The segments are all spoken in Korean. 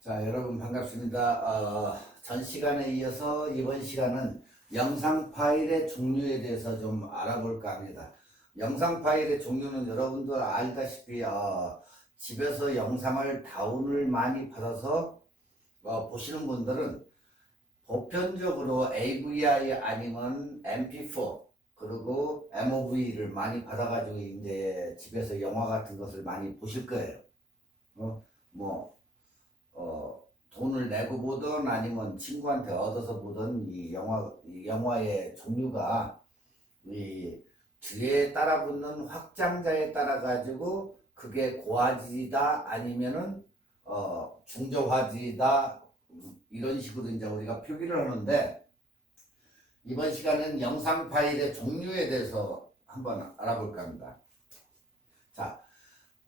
자, 여러분 반갑습니다. 전 시간에 이어서 이번 시간은 영상 파일의 종류에 대해서 좀 알아볼까 합니다. 영상 파일의 종류는 여러분도 알다시피 집에서 영상을 다운을 많이 받아서 보시는 분들은 보편적으로 AVI 아니면 MP4 그리고 MOV를 많이 받아가지고 이제 집에서 영화 같은 것을 많이 보실 거예요. 뭐 돈을 내고 보든 아니면 친구한테 얻어서 보든 이 영화의 종류가 이 뒤에 따라 붙는 확장자에 따라 가지고 그게 고화질이다 아니면은 중저화질이다 이런 식으로 이제 우리가 표기를 하는데, 이번 시간은 영상 파일의 종류에 대해서 한번 알아볼까 합니다. 자,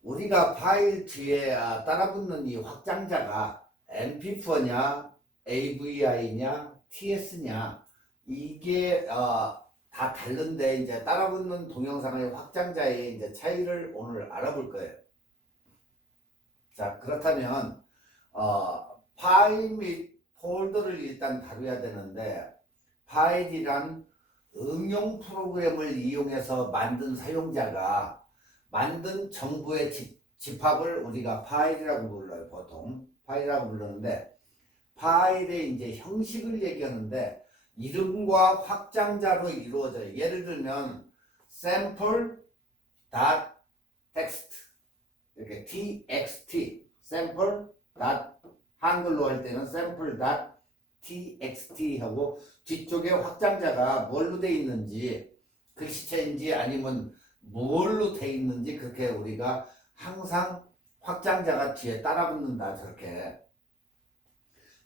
우리가 파일 뒤에 따라붙는 이 확장자가 MP4냐, AVI냐, TS냐 이게 다 다른데 이제 따라붙는 동영상의 확장자의 이제 차이를 오늘 알아볼 거예요. 자, 그렇다면 파일 및 폴더를 일단 다뤄야 되는데, 파일이란 응용 프로그램을 이용해서 만든 사용자가 만든 정보의 집합을 우리가 파일이라고 불러요. 보통 파일이라고 부르는데, 파일의 이제 형식을 얘기하는데 이름과 확장자로 이루어져요. 예를 들면 sample.txt 이렇게 txt sample. 한글로 할 때는 sample.txt 하고 뒤쪽에 확장자가 뭘로 돼 있는지, 글씨체인지 아니면 뭘로 돼 있는지 그렇게 우리가 항상 확장자가 뒤에 따라 붙는다. 저렇게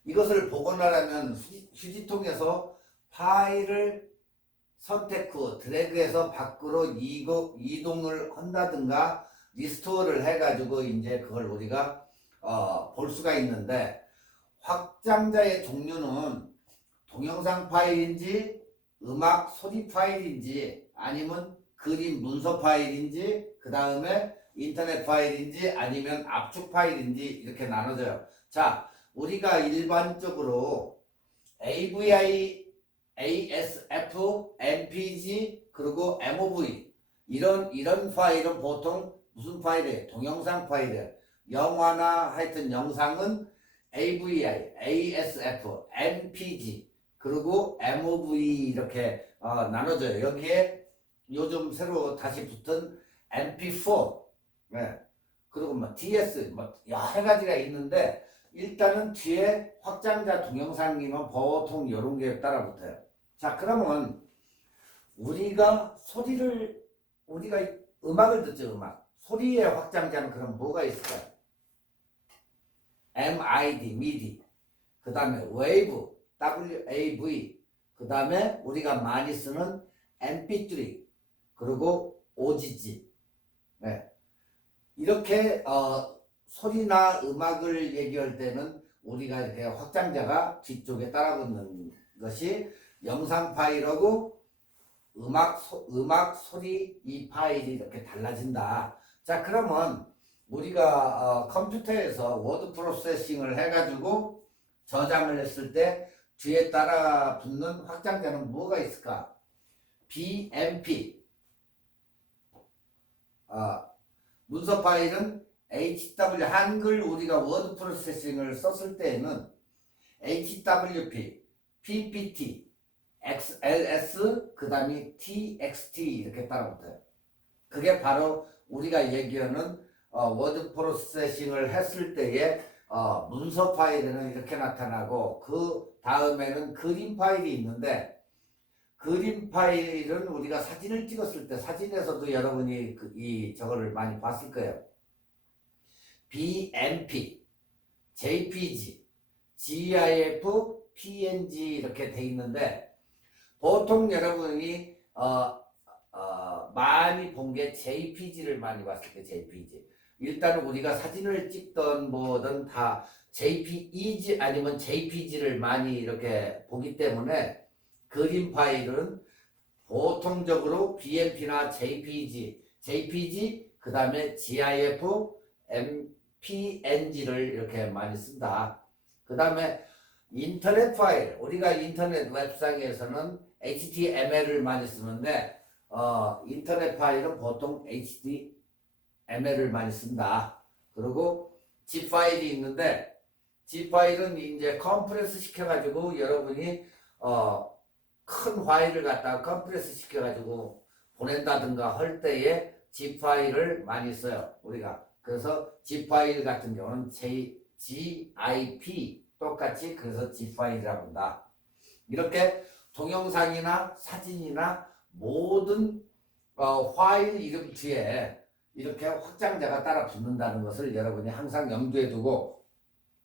이것을 복원하려면 휴지통에서 파일을 선택 후 드래그해서 밖으로 이동을 한다든가 리스토어를 해가지고 이제 그걸 우리가 볼 수가 있는데, 확장자의 종류는 동영상 파일인지 음악 소리 파일인지 아니면 그림 문서 파일인지 그 다음에 인터넷 파일인지 아니면 압축 파일인지 이렇게 나눠져요. 자, 우리가 일반적으로 AVI, ASF, MPG 그리고 MOV 이런 파일은 보통 무슨 파일이에요? 동영상 파일이에요. 영화나 하여튼 영상은 AVI, ASF, MPG 그리고 MOV 이렇게 나눠져요. 여기에 요즘 새로 다시 붙은 MP4, 네. 그리고 뭐 DS 여러 가지가 있는데, 일단은 뒤에 확장자 동영상이면 보통 이런 게 따라 붙어요. 자, 그러면 우리가 음악을 듣죠. 음악 소리의 확장자는 그럼 뭐가 있을까요? MID, 그 다음에 wave, WAV, 그 다음에 우리가 많이 쓰는 MP3, 그리고 OGG. 네. 이렇게 소리나 음악을 얘기할 때는 우리가 이렇게 확장자가 뒤쪽에 따라붙는 것이 영상 파일하고 음악, 소리 이 파일이 이렇게 달라진다. 자, 그러면 우리가 컴퓨터에서 워드 프로세싱을 해가지고 저장을 했을 때 뒤에 따라 붙는 확장자는 뭐가 있을까? BMP. 문서 파일은 HW, 한글 우리가 워드 프로세싱을 썼을 때에는 HWP, PPT, XLS, 그 다음에 TXT 이렇게 따라붙어요. 그게 바로 우리가 얘기하는 워드 프로세싱을 했을 때의 문서 파일에는 이렇게 나타나고, 그 다음에는 그림 파일이 있는데, 그림 파일은 우리가 사진을 찍었을 때 사진에서도 여러분이 저거를 많이 봤을 거예요. BMP, JPG, GIF, PNG 이렇게 돼 있는데, 보통 여러분이 많이 본 게 JPG를 많이 봤을 때 JPG. 일단 우리가 사진을 찍던 뭐든 다 JPEG 아니면 JPG를 많이 이렇게 보기 때문에, 그림 파일은 보통적으로 BMP나 JPG, 그 다음에 GIF, PNG를 이렇게 많이 쓴다. 그 다음에 인터넷 파일, 우리가 인터넷 웹상에서는 HTML을 많이 쓰는데 인터넷 파일은 보통 HTML을 많이 쓴다. 그리고 zip 파일이 있는데 zip 파일은 이제 컴프레스 시켜가지고 여러분이 큰 파일을 갖다가 컴프레스 시켜가지고 보낸다든가 할 때에 zip 파일을 많이 써요. 우리가. 그래서 zip 파일 같은 경우는 GIP 똑같이 그래서 zip 파일이라고 한다. 이렇게 동영상이나 사진이나 모든 파일 이름 뒤에 이렇게 확장자가 따라 붙는다는 것을 여러분이 항상 염두에 두고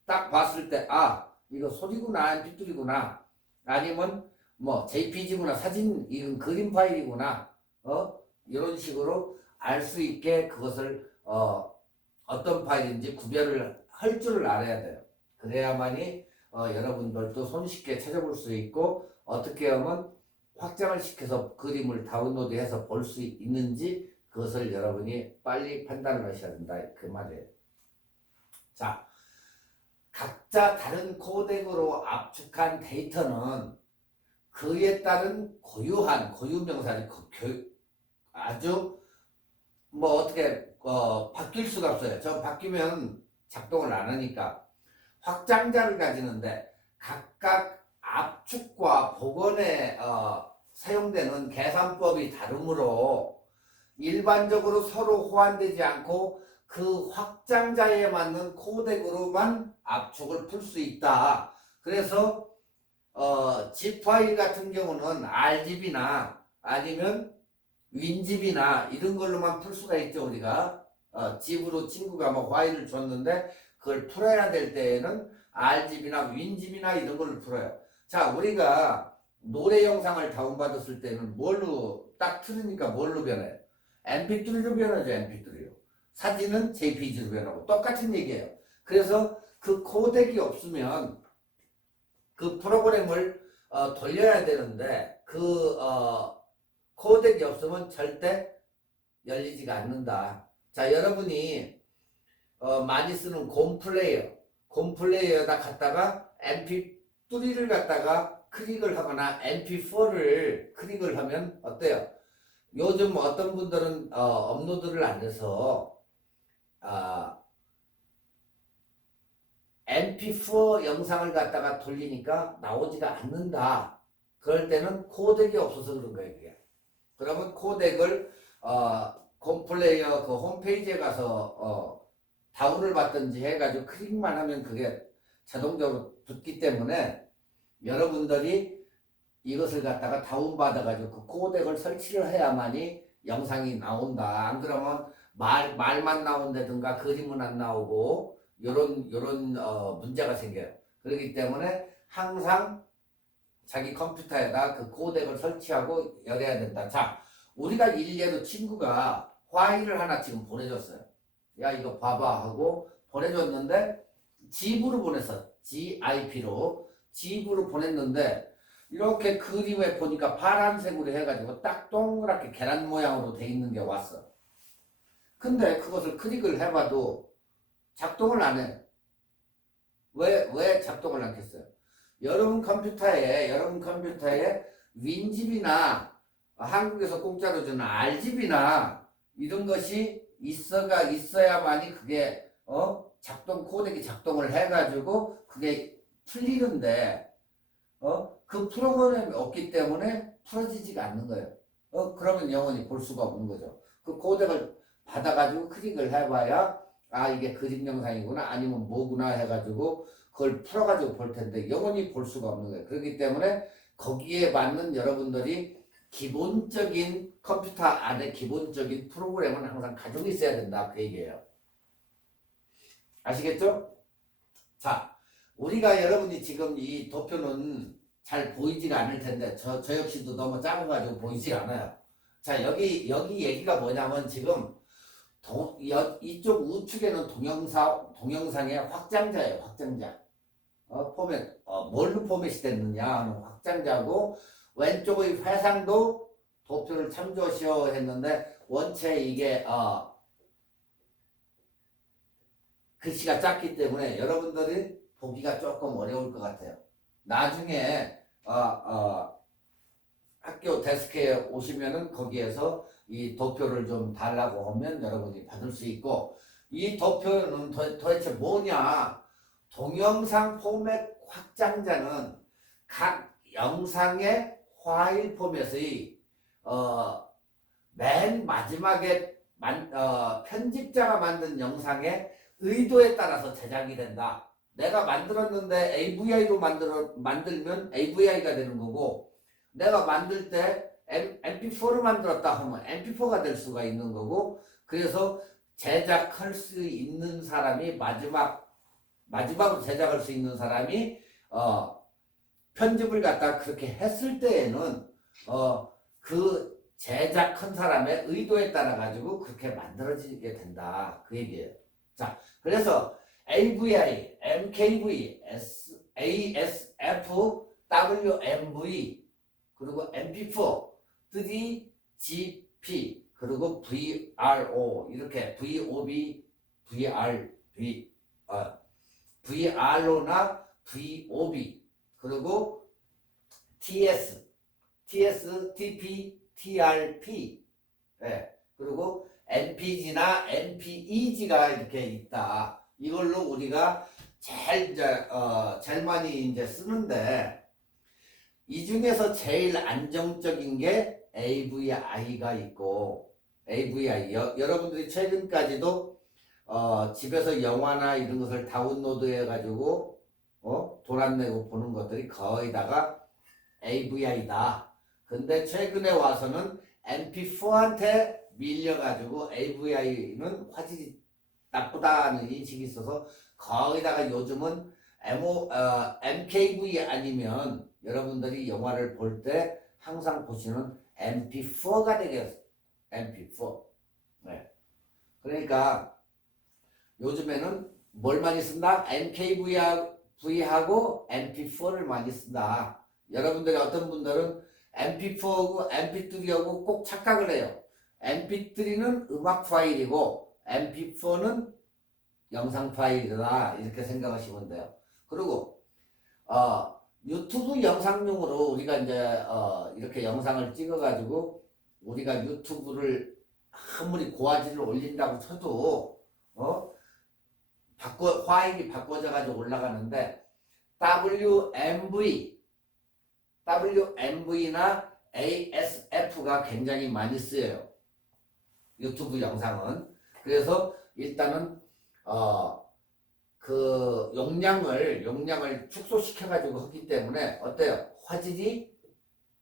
딱 봤을 때 이거 소리구나 mp3구나 아니면 뭐 jpg구나 사진 이건 그림 파일이구나 이런 식으로 알 수 있게 그것을 어떤 파일인지 구별을 할 줄을 알아야 돼요. 그래야만이 여러분들도 손쉽게 찾아볼 수 있고 어떻게 하면 확장을 시켜서 그림을 다운로드해서 볼 수 있는지 그것을 여러분이 빨리 판단을 하셔야 된다. 그 말이에요. 자, 각자 다른 코덱으로 압축한 데이터는 그에 따른 고유한 고유명사를 아주 뭐 어떻게 바뀔 수가 없어요. 저 바뀌면 작동을 안 하니까 확장자를 가지는데 각각 압축과 복원에 사용되는 계산법이 다르므로 일반적으로 서로 호환되지 않고 그 확장자에 맞는 코덱으로만 압축을 풀 수 있다. 그래서 zip 파일 같은 경우는 RGB나 아니면 윈집이나 이런 걸로만 풀 수가 있죠. 우리가 집으로 친구가 뭐 파일을 줬는데 그걸 풀어야 될 때에는 RGB나 윈집이나 이런 걸로 풀어요. 자, 우리가 노래 영상을 다운받았을 때는 뭘로 딱 틀으니까 뭘로 변해요? mp3로 변하죠. mp3로. 사진은 jpg로 변하고 똑같은 얘기예요. 그래서 그 코덱이 없으면 그 프로그램을 돌려야 되는데 그 코덱이 없으면 절대 열리지가 않는다. 자, 여러분이 많이 쓰는 곰플레이어에다 갖다가 mp3를 갖다가 클릭을 하거나 mp4를 클릭을 하면 어때요? 요즘 어떤 분들은 업로드를 안 해서 mp4 영상을 갖다가 돌리니까 나오지가 않는다. 그럴 때는 코덱이 없어서 그런 거예요. 그게. 그러면 코덱을 곰플레이어 그 홈페이지에 가서 다운을 받든지 해가지고 클릭만 하면 그게 자동적으로 붙기 때문에 여러분들이 이것을 갖다가 다운받아가지고 그 코덱을 설치를 해야만이 영상이 나온다. 안 그러면 말만 나온다든가 그림은 안 나오고 요런 문제가 생겨요. 그렇기 때문에 항상 자기 컴퓨터에다 그 코덱을 설치하고 열어야 된다. 자, 우리가 일례로 친구가 파일을 하나 지금 보내줬어요. 야, 이거 봐봐 하고 보내줬는데 집으로 보냈어. GIP로 집으로 보냈는데 이렇게 그림에 보니까 파란색으로 해가지고 딱 동그랗게 계란 모양으로 돼 있는 게 왔어. 근데 그것을 클릭을 해봐도 작동을 안 해. 왜 작동을 안 했어요? 여러분 컴퓨터에 윈집이나 한국에서 공짜로 주는 RGB나 이런 것이 있어야만이 그게 코덱이 작동을 해가지고 그게 풀리는데 그 프로그램이 없기 때문에 풀어지지가 않는 거예요. 그러면 영원히 볼 수가 없는 거죠. 그 코덱을 받아가지고 클릭을 해봐야 이게 그림 영상이구나 아니면 뭐구나 해가지고 그걸 풀어가지고 볼 텐데 영원히 볼 수가 없는 거예요. 그렇기 때문에 거기에 맞는 여러분들이 기본적인 컴퓨터 안에 기본적인 프로그램은 항상 가지고 있어야 된다. 그 얘기예요. 아시겠죠? 자, 우리가 여러분이 지금 이 도표는 잘 보이지가 않을 텐데 저 역시도 너무 작아가지고 보이지 않아요. 자, 여기 얘기가 뭐냐면 지금 이쪽 우측에는 동영상의 확장자예요. 확장자. 포맷, 뭘로 포맷이 됐느냐 하는 확장자고 왼쪽의 회상도 도표를 참조하셔 했는데 원체 이게 글씨가 작기 때문에 여러분들이 보기가 조금 어려울 것 같아요. 나중에 학교 데스크에 오시면은 거기에서 이 도표를 좀 달라고 하면 여러분이 받을 수 있고, 이 도표는 도대체 뭐냐? 동영상 포맷 확장자는 각 영상의 파일 포맷의 맨 마지막에 편집자가 만든 영상의 의도에 따라서 제작이 된다. 내가 만들었는데 AVI로 만들면 AVI가 되는 거고, 내가 만들 때 MP4를 만들었다 하면 MP4가 될 수가 있는 거고, 그래서 제작할 수 있는 사람이 마지막으로 제작할 수 있는 사람이 편집을 갖다 그렇게 했을 때에는 그 제작한 사람의 의도에 따라 가지고 그렇게 만들어지게 된다, 그 얘기예요. 자, 그래서 AVI, MKV, ASF, WMV, 그리고 MP4, 3GP, 그리고 VRO, 이렇게 VOB, VRO나 VOB, 그리고 TS, TP, TRP, 네. 그리고 MPG나 MPEG가 이렇게 있다. 이걸로 우리가 제일 많이 이제 쓰는데, 이 중에서 제일 안정적인 게 AVI가 있고, AVI 여러분들이 최근까지도 집에서 영화나 이런 것을 다운로드 해가지고 돈 안 내고 보는 것들이 거의 다가 AVI다. 근데 최근에 와서는 MP4한테 밀려가지고 AVI는 화질이 나쁘다는 인식이 있어서 거기다가 요즘은 MKV 아니면 여러분들이 영화를 볼 때 항상 보시는 MP4가 되겠어요. MP4. 네. 그러니까 요즘에는 뭘 많이 쓴다? MKV하고 MP4를 많이 쓴다. 여러분들이 어떤 분들은 MP4하고 MP3하고 꼭 착각을 해요. MP3는 음악 파일이고 MP4는 영상 파일이다, 이렇게 생각하시면 돼요. 그리고 유튜브 영상용으로 우리가 이제 이렇게 영상을 찍어가지고 우리가 유튜브를 아무리 고화질을 올린다고 쳐도 파일이 바꿔져가지고 올라가는데, WMV나 ASF가 굉장히 많이 쓰여요, 유튜브 영상은. 그래서 일단은 그 용량을 축소시켜 가지고 하기 때문에 어때요? 화질이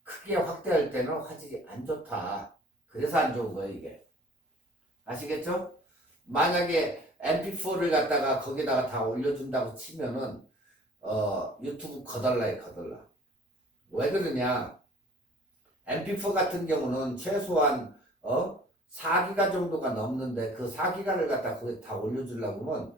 크게 확대할 때는 화질이 안 좋다. 그래서 안 좋은 거예요, 이게. 아시겠죠? 만약에 MP4를 갖다가 거기다가 다 올려준다고 치면은 유튜브 거덜나요, 거덜나. 왜 그러냐? MP4 같은 경우는 최소한 4기가 정도가 넘는데, 그 4기가를 갖다 거기 다 올려주려고 하면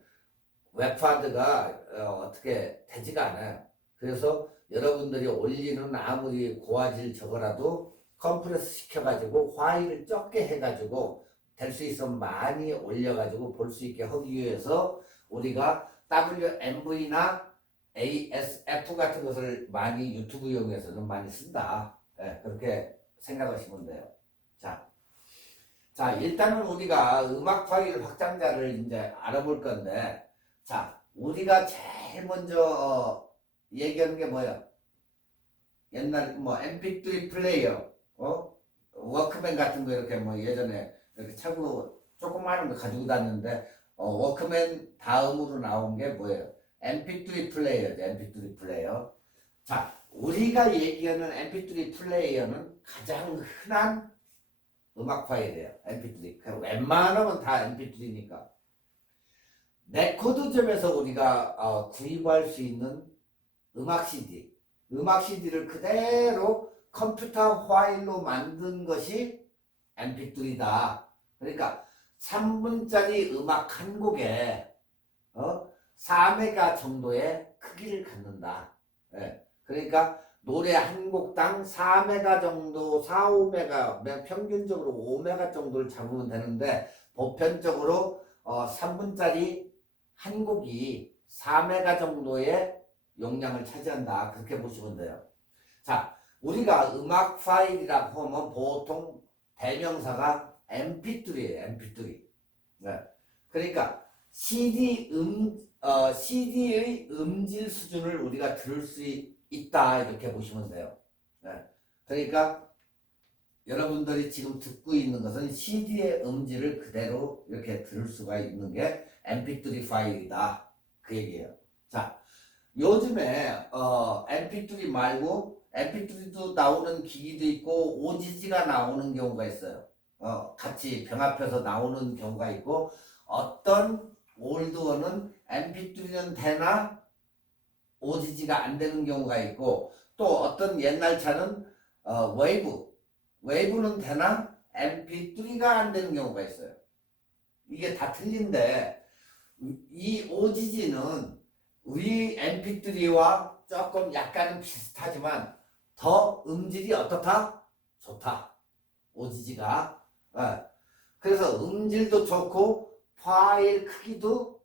웹하드가 어떻게 되지가 않아요. 그래서 여러분들이 올리는 아무리 고화질 저거라도 컴프레스 시켜가지고 파일을 적게 해가지고 될 수 있으면 많이 올려가지고 볼 수 있게 하기 위해서 우리가 WMV나 ASF 같은 것을 많이 유튜브용에서는 많이 쓴다. 네, 그렇게 생각하시면 돼요. 자, 일단은 우리가 음악 파일 확장자를 이제 알아볼 건데, 자, 우리가 제일 먼저 얘기하는 게 뭐야? 옛날 MP3 플레이어, 워크맨 같은 거 이렇게 예전에 이렇게 차고 조그마한 거 가지고 다녔는데, 워크맨 다음으로 나온 게 뭐예요? MP3 플레이어죠, MP3 플레이어. 자, 우리가 얘기하는 MP3 플레이어는 가장 흔한 음악 파일이에요, MP3. 웬만하면 다 MP3니까. 레코드점에서 우리가 구입할 수 있는 음악 CD를 그대로 컴퓨터 파일로 만든 것이 MP3다. 그러니까 3분짜리 음악 한 곡에 4메가 정도의 크기를 갖는다. 네. 그러니까 노래 한 곡당 4메가 정도, 4, 5메가, 평균적으로 5메가 정도를 잡으면 되는데, 보편적으로 3분짜리 한 곡이 4메가 정도의 용량을 차지한다. 그렇게 보시면 돼요. 자, 우리가 음악 파일이라고 하면 보통 대명사가 mp3예요. mp3. 네. 그러니까 CD의 음질 수준을 우리가 들을 수 있다. 이렇게 보시면 돼요. 네. 그러니까 여러분들이 지금 듣고 있는 것은 CD의 음질을 그대로 이렇게 들을 수가 있는 게 mp3 파일이다. 그 얘기예요. 자, 요즘에 mp3 말고 mp3도 나오는 기기도 있고 OGG가 나오는 경우가 있어요. 같이 병합해서 나오는 경우가 있고, 어떤 올드어는 mp3는 되나 OGG가 안 되는 경우가 있고, 또 어떤 옛날 차는 웨이브는 되나 mp3가 안 되는 경우가 있어요. 이게 다 틀린데, 이 OGG는 우리 mp3와 조금 약간은 비슷하지만 더 음질이 어떻다? 좋다. OGG가. 그래서 음질도 좋고 파일 크기도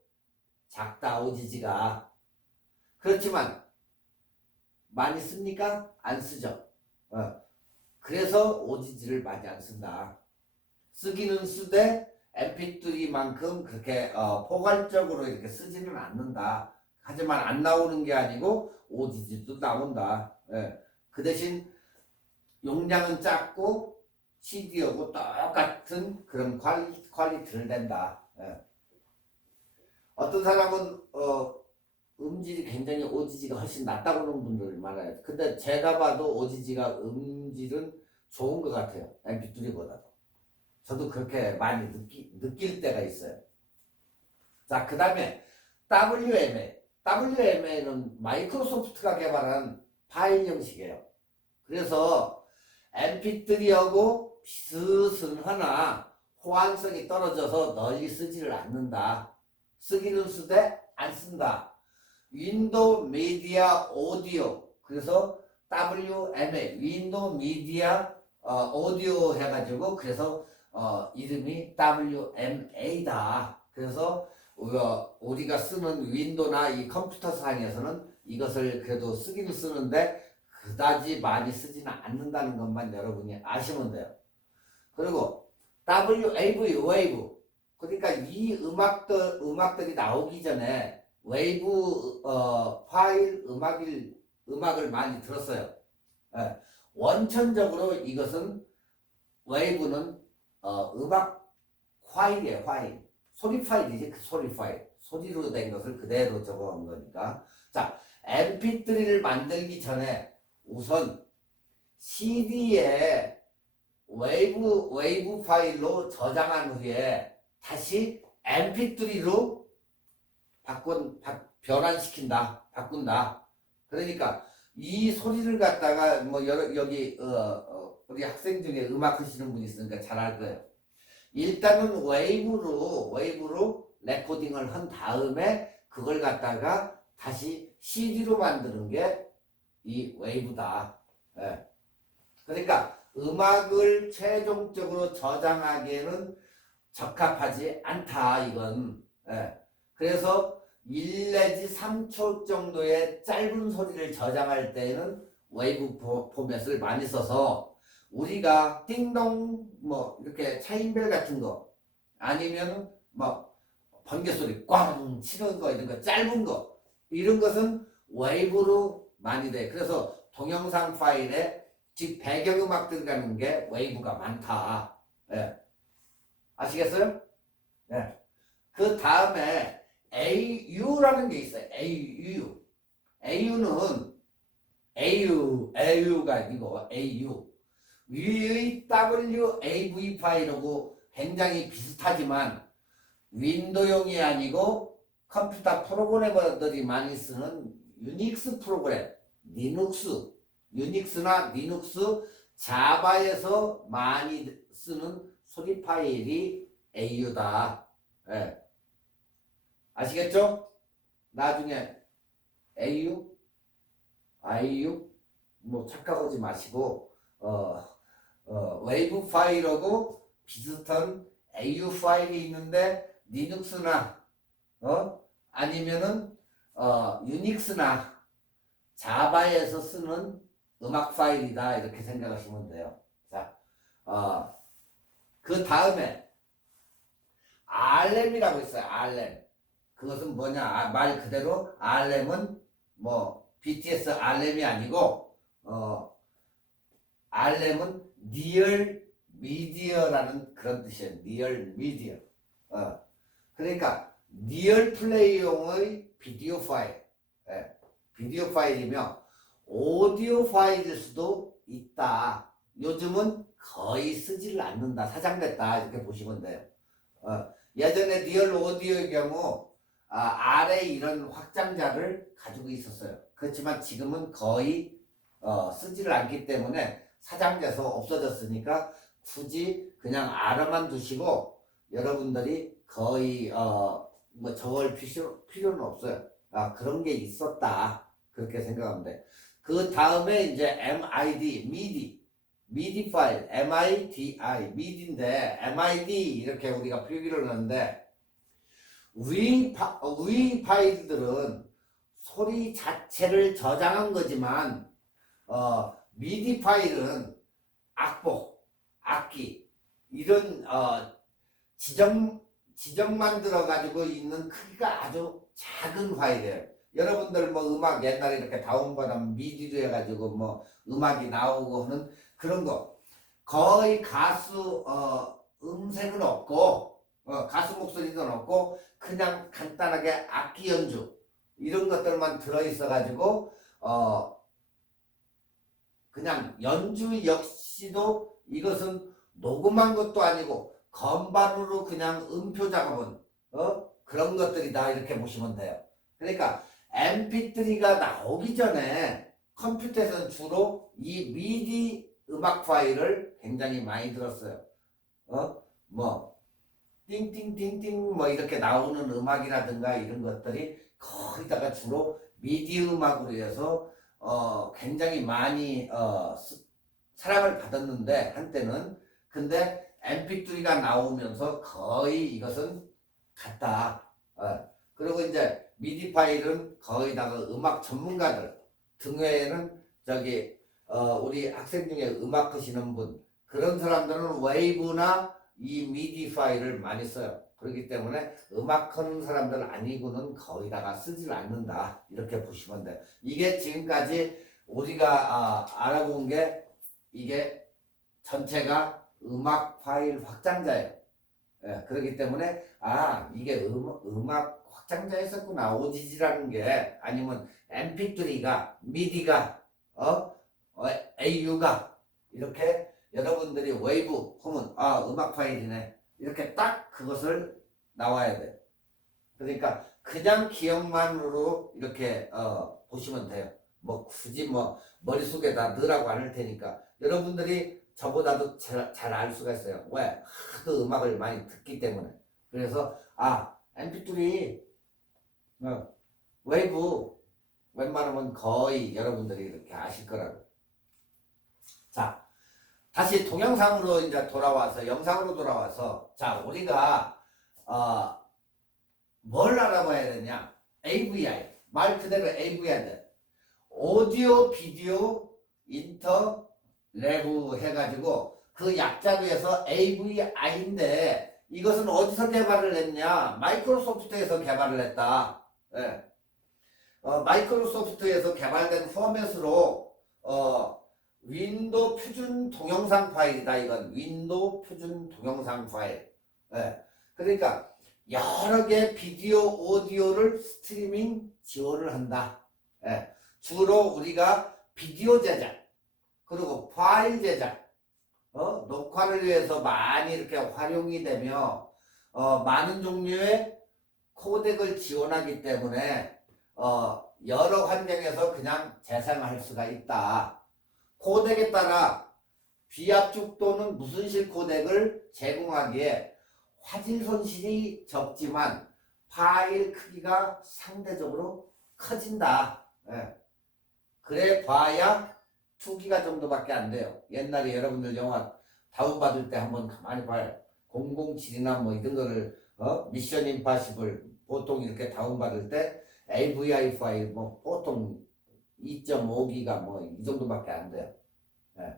작다. OGG가. 그렇지만 많이 씁니까? 안 쓰죠. 그래서 OGG를 많이 안 쓴다. 쓰기는 쓰되 mp3만큼 그렇게 포괄적으로 이렇게 쓰지는 않는다. 하지만 안 나오는 게 아니고 OGG도 나온다. 그 대신 용량은 작고 CD하고 똑같은 그런 퀄리티를 낸다. 어떤 사람은 음질이 굉장히 OGG가 훨씬 낫다고 하는 분들 많아요. 근데 제가 봐도 OGG가 음질은 좋은 것 같아요. mp3보다도. 저도 그렇게 많이 느낄 때가 있어요. 자, 그 다음에 WMA. WMA는 마이크로소프트가 개발한 파일 형식이에요. 그래서 mp3하고 비슷하나 호환성이 떨어져서 널리 쓰지를 않는다. 쓰기는 쓰되 안 쓴다. 윈도우 미디어 오디오. 그래서 WMA, 윈도우 미디어 오디오 해가지고 그래서 이름이 WMA다. 그래서 우리가 쓰는 윈도우나 이 컴퓨터 상에서는 이것을 그래도 쓰기는 쓰는데 그다지 많이 쓰지는 않는다는 것만 여러분이 아시면 돼요. 그리고 웨이브. 그러니까 이 음악들이 나오기 전에 웨이브 파일 음악을 많이 들었어요. 원천적으로 이것은 웨이브는 음악 파일이에요. 파일. 소리 파일이지. 그 소리 파일. 소리로 된 것을 그대로 적어온 거니까. 자, mp3를 만들기 전에 우선 CD에 웨이브 파일로 저장한 후에 다시 mp3로 변환시킨다. 바꾼다. 그러니까 이 소리를 갖다가 뭐 여기 우리 학생 중에 음악 하시는 분이 있으니까 잘 알 거예요. 일단은 웨이브로 레코딩을 한 다음에 그걸 갖다가 다시 CD로 만드는 게 이 웨이브다. 그러니까 음악을 최종적으로 저장하기에는 적합하지 않다. 이건. 그래서 1 내지 3초 정도의 짧은 소리를 저장할 때는 웨이브 포맷을 많이 써서 우리가 띵동 뭐 이렇게 차인벨 같은 거 아니면 뭐 번개 소리 꽝 치는 거 이런 거 짧은 거 이런 것은 웨이브로 많이 돼. 그래서 동영상 파일에 즉 배경음악 들어가는 게 웨이브가 많다. 아시겠어요? 그 다음에 AU라는 게 있어요. AU가 아니고 AU. 위의 WAV 파일하고 굉장히 비슷하지만 윈도우용이 아니고 컴퓨터 프로그래머들이 많이 쓰는 유닉스 프로그램, 유닉스나 리눅스, 자바에서 많이 쓰는 소리 파일이 AU다. 아시겠죠? 나중에 AU, IU 뭐 착각하지 마시고 웨이브 파일하고 비슷한 AU 파일이 있는데 리눅스나 아니면은 유닉스나 자바에서 쓰는 음악 파일이다 이렇게 생각하시면 돼요. 자, 그 다음에 RM이라고 있어요. RM. 그것은 뭐냐? 말 그대로 RM은 뭐 BTS RM이 아니고 RM은 Near Media라는 그런 뜻이에요. Near Media. 그러니까 Near 플레이용의 비디오 파일. 예, 비디오 파일이며 오디오 파일일 수도 있다. 요즘은 거의 쓰지를 않는다. 사장됐다. 이렇게 보시면 돼요. 예전에 리얼 오디오의 경우 RA 이런 확장자를 가지고 있었어요. 그렇지만 지금은 거의 쓰지를 않기 때문에 사장돼서 없어졌으니까 굳이 그냥 R만 두시고 여러분들이 거의 뭐 저걸 필요는 없어요. 그런 게 있었다. 그렇게 생각하면 돼. 그 다음에 이제 MID 파일, MIDI, MID인데, MID 이렇게 우리가 표기를 하는데, 위 파일들은 소리 자체를 저장한 거지만, 미디 파일은 악보, 악기, 이런, 지정만 들어가지고 있는 크기가 아주 작은 파일이에요. 여러분들 뭐 음악 옛날에 이렇게 다운받으면 미디로 해가지고 뭐 음악이 나오고 하는 그런 거 거의 가수 음색은 없고 가수 목소리도 없고 그냥 간단하게 악기 연주 이런 것들만 들어있어 가지고 그냥 연주 역시도 이것은 녹음한 것도 아니고 건반으로 그냥 음표 작업은 그런 것들이다 이렇게 보시면 돼요. 그러니까 MP3가 나오기 전에 컴퓨터에서는 주로 이 미디 음악 파일을 굉장히 많이 들었어요. 뭐 띵띵띵띵 뭐 이렇게 나오는 음악이라든가 이런 것들이 거기다가 주로 미디 음악으로 해서 굉장히 많이 사랑을 받았는데 한때는 근데 MP3가 나오면서 거의 이것은 같다. 그리고 이제 미디 파일은 거의다가 음악 전문가들 등외에는 저기 우리 학생 중에 음악 하시는 분 그런 사람들은 웨이브나 이 미디 파일을 많이 써요. 그렇기 때문에 음악 하는 사람들 아니고는 거의다가 쓰질 않는다 이렇게 보시면 돼요. 이게 지금까지 우리가 알아본 게 이게 전체가 음악 파일 확장자예요. 예, 그렇기 때문에 이게 음악 확장자 있었구나. OGG라는 게 아니면 MP3가 미디가 AU가 이렇게 여러분들이 웨이브 하면 음악 파일이네. 이렇게 딱 그것을 나와야 돼. 그러니까 그냥 기억만으로 이렇게 보시면 돼요. 뭐 굳이 뭐 머릿속에다 넣으라고 안 할 테니까 여러분들이 저보다도 잘 알 수가 있어요. 왜? 하도 음악을 많이 듣기 때문에. 그래서 MP3 웨이브 웬만하면 거의 여러분들이 이렇게 아실 거라고. 자, 다시 동영상으로 이제 돌아와서 영상으로 돌아와서 자 우리가 뭘 알아봐야 되냐? AVI 말 그대로 AVI 오디오 비디오 인터 레브 해가지고 그 약자로 해서 AVI인데 이것은 어디서 개발을 했냐? 마이크로소프트에서 개발을 했다. 예. 마이크로소프트에서 개발된 포맷으로 윈도우 표준 동영상 파일이다. 이건 윈도우 표준 동영상 파일. 예. 그러니까 여러 개 비디오 오디오를 스트리밍 지원을 한다. 예. 주로 우리가 비디오 제작 그리고 파일 제작 녹화를 위해서 많이 이렇게 활용이 되며 많은 종류의 코덱을 지원하기 때문에 여러 환경에서 그냥 재생할 수가 있다. 코덱에 따라 비압축 또는 무순실 코덱을 제공하기에 화질 손실이 적지만 파일 크기가 상대적으로 커진다. 예. 그래 봐야 2기가 정도밖에 안 돼요. 옛날에 여러분들 영화 다운받을 때 한번 가만히 봐요. 007이나 뭐 이런 거를 미션 임파시블 보통 이렇게 다운받을 때 AVI 파일 뭐 보통 2.5기가 뭐 이 정도밖에 안 돼요. 예.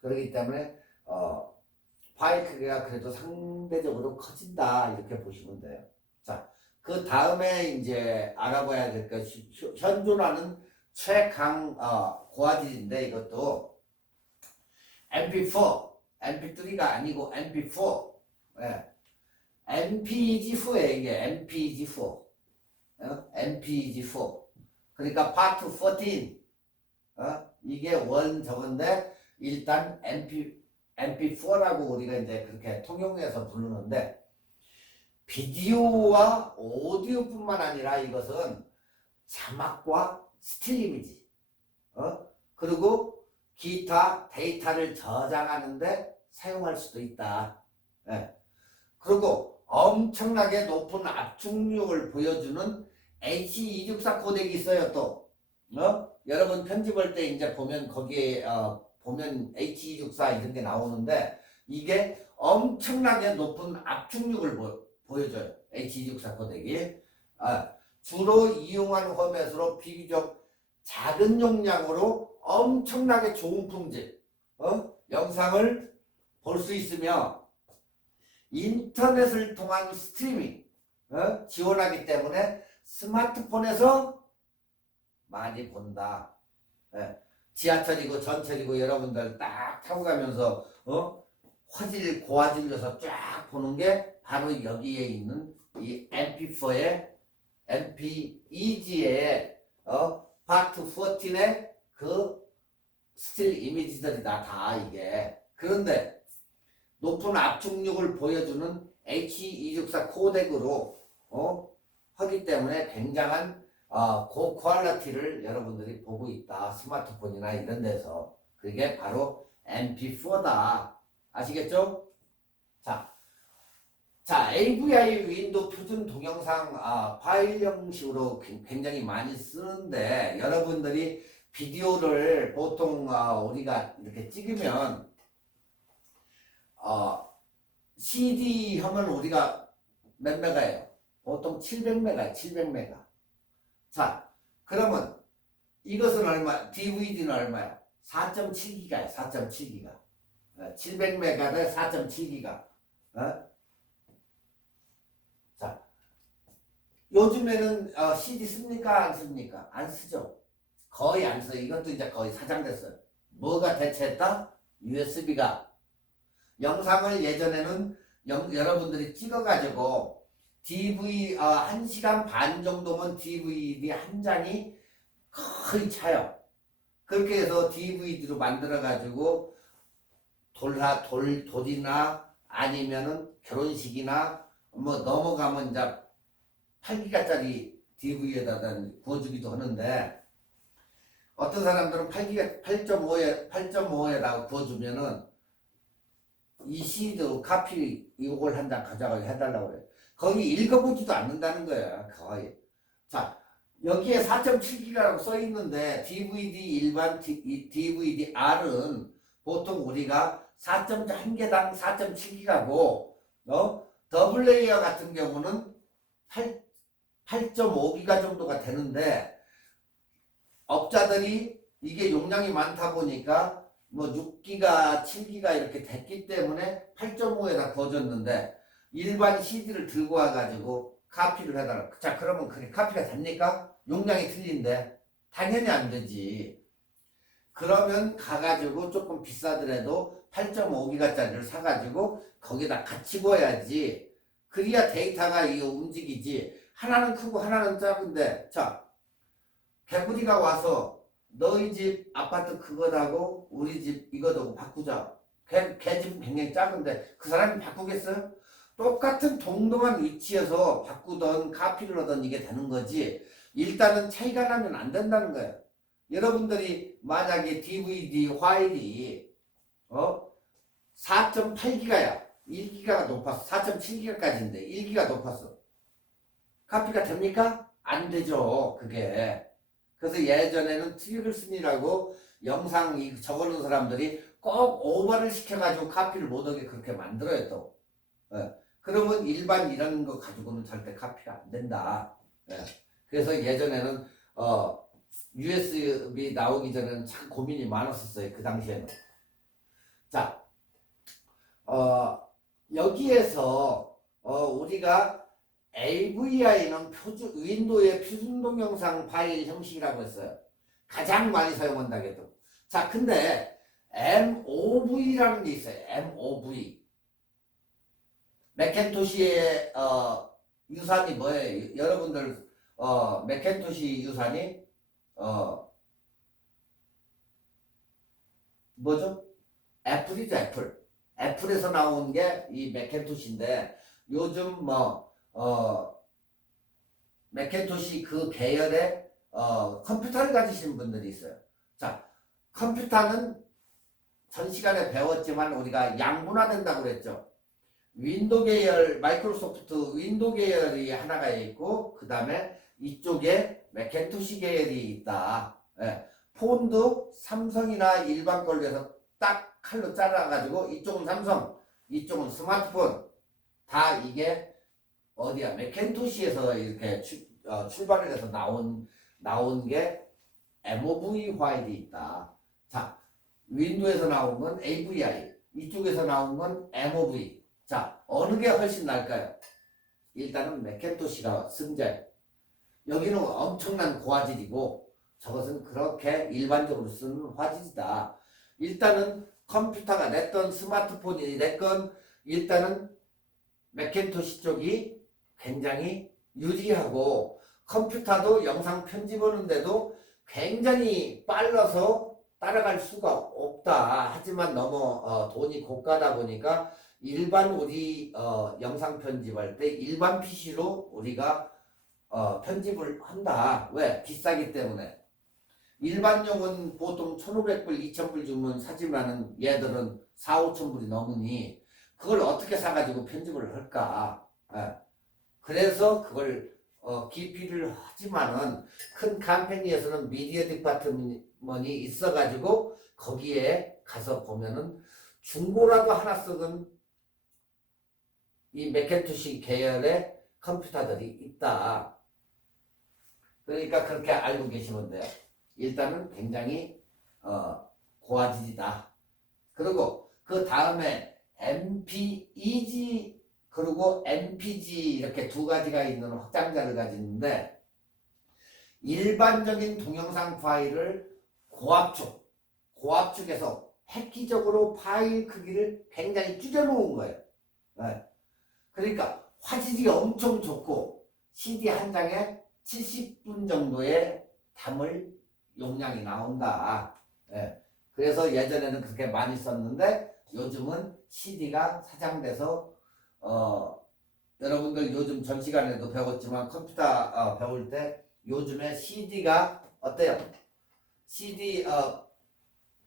그렇기 때문에 파일 크기가 그래도 상대적으로 커진다 이렇게 보시면 돼요. 자, 그 다음에 이제 알아봐야 될 것이 현존하는 최강 고화질인데 이것도 MP4, MP3가 아니고 MP4. 예. MPEG4에 이게 MPEG4. MPEG4. 그러니까 파트 14. 이게 원 저건데 일단 MP4라고 우리가 이제 그렇게 통용해서 부르는데 비디오와 오디오뿐만 아니라 이것은 자막과 스틸 이미지, 그리고 기타 데이터를 저장하는데 사용할 수도 있다. 예. 그리고 엄청나게 높은 압축력을 보여주는 H264 코덱이 있어요. 또 여러분 편집할 때 이제 보면 거기에 보면 H264 이런 게 나오는데 이게 엄청나게 높은 압축력을 보여줘요. H264 코덱이 주로 이용하는 포맷으로 비교적 작은 용량으로 엄청나게 좋은 품질 영상을 볼 수 있으며 인터넷을 통한 스트리밍 지원하기 때문에 스마트폰에서 많이 본다. 지하철이고 전철이고 여러분들 딱 타고 가면서 화질 고화질려서 쫙 보는 게 바로 여기에 있는 이 MP4의 MP2G의 파트 14의 그 스틸 이미지들이다 다 이게. 그런데 높은 압축력을 보여주는 H264 코덱으로 하기 때문에 굉장한 고퀄리티를 여러분들이 보고 있다. 스마트폰이나 이런 데서. 그게 바로 MP4다. 아시겠죠? 자, AVI 윈도우 표준 동영상 파일 형식으로 굉장히 많이 쓰는데 여러분들이 비디오를 보통 우리가 이렇게 찍으면 CD 하면 우리가 몇 메가예요? 보통 700메가, 700메가. 자, 그러면 이것은 얼마? DVD는 얼마야? 4.7기가야, 4.7기가. 700메가 대 4.7기가. 자, 요즘에는 CD 씁니까? 안 씁니까? 안 쓰죠. 거의 안 써요. 이것도 이제 거의 사장됐어요. 뭐가 대체했다? USB가. 영상을 예전에는 여러분들이 찍어가지고 DV 1시간 반 정도면 DVD 한 장이 거의 차요. 그렇게 해서 DVD로 만들어가지고 돌이나 아니면은 결혼식이나 뭐 넘어가면 이제 8기가짜리 DV에다 구워주기도 하는데 어떤 사람들은 8.5에다가 구워주면은 이 CD도 카피 이걸 한 장 가져가게 해달라고 그래요. 거기 읽어보지도 않는다는 거야 거의. 자, 여기에 4.7기가라고 써있는데 DVD 일반 DVD R은 보통 우리가 4.1개당 4.7기가고 더블 레이어 같은 경우는 8.5기가 정도가 되는데 업자들이 이게 용량이 많다 보니까 뭐 6기가, 7기가 이렇게 됐기 때문에 8.5에다 거졌는데 일반 CD를 들고 와가지고 카피를 해달라. 자, 그러면 그게 카피가 됩니까? 용량이 틀린데 당연히 안 되지. 그러면 가가지고 조금 비싸더라도 8.5기가짜리를 사가지고 거기다 같이 구워야지. 그래야 데이터가 움직이지. 하나는 크고 하나는 작은데 자, 개구리가 와서 너희 집 아파트 그거다고 우리 집 이거다고 바꾸자. 걔 집은 굉장히 작은데 그 사람이 바꾸겠어요? 똑같은 동등한 위치에서 바꾸던 카피를 하던 이게 되는 거지. 일단은 차이가 나면 안 된다는 거예요. 여러분들이 만약에 DVD 파일이 4.8기가야. 1기가가 높았어. 4.7기가까지인데 1기가 높았어. 카피가 됩니까? 안 되죠. 그게. 그래서 예전에는 트리글슨이라고 영상 적어놓은 사람들이 꼭 오버를 시켜가지고 카피를 못하게 그렇게 만들어요 또. 그러면 일반 이런 거 가지고는 절대 카피가 안 된다. 예. 그래서 예전에는 USB 나오기 전에는 참 고민이 많았었어요. 그 당시에는. 자, 여기에서 우리가 AVI는 윈도우의 표준 동영상 파일 형식이라고 했어요. 가장 많이 사용한다고 했죠. 자, 근데 MOV라는 게 있어요. MOV. 맥킨토시의 유산이 뭐예요? 여러분들 맥킨토시 유산이 뭐죠? 애플이죠, 애플. 애플에서 나온 게 이 맥킨토시인데 요즘 맥킨토시 그 계열의 컴퓨터를 가지신 분들이 있어요. 자, 컴퓨터는 전 시간에 배웠지만 우리가 양분화된다고 그랬죠. 윈도우 계열, 마이크로소프트 윈도우 계열이 하나가 있고 그 다음에 이쪽에 맥킨토시 계열이 있다. 예. 폰도 삼성이나 일반 걸로 해서 딱 칼로 잘라가지고 이쪽은 삼성, 이쪽은 스마트폰 다 이게 어디야? 맥킨토시에서 이렇게 출발을 해서 나온 게 MOV 파일이 있다. 자, 윈도우에서 나온 건 AVI, 이쪽에서 나온 건 MOV. 자, 어느 게 훨씬 나을까요? 일단은 맥킨토시가 승자. 여기는 엄청난 고화질이고 저것은 그렇게 일반적으로 쓰는 화질이다. 일단은 컴퓨터가 냈던 스마트폰이 냈건 일단은 맥킨토시 쪽이 굉장히 유리하고 컴퓨터도 영상 편집하는데도 굉장히 빨라서 따라갈 수가 없다. 하지만 너무 돈이 고가다 보니까 일반 우리 영상 편집할 때 일반 PC로 우리가 편집을 한다. 왜? 비싸기 때문에. 일반용은 보통 1,500불, 2,000불 주면 사지만은 얘들은 4, 5,000불이 넘으니 그걸 어떻게 사가지고 편집을 할까? 예. 그래서 그걸 기피를 하지만은 큰 컴퍼니에서는 미디어 디파트먼이 있어가지고 거기에 가서 보면은 중고라도 하나 쓰던 이 맥킨토시 계열의 컴퓨터들이 있다. 그러니까 그렇게 알고 계시면 돼요. 일단은 굉장히 고화질이다. 그리고 그 다음에 MPEG 그리고 MPG 이렇게 두 가지가 있는 확장자를 가지는데 일반적인 동영상 파일을 고압축에서 획기적으로 파일 크기를 굉장히 줄여놓은 거예요. 네. 그러니까 화질이 엄청 좋고 CD 한 장에 70분 정도의 담을 용량이 나온다. 예. 그래서 예전에는 그렇게 많이 썼는데 요즘은 CD가 사장돼서 여러분들 요즘 전 시간에도 배웠지만 컴퓨터 배울 때 요즘에 CD가 어때요? CD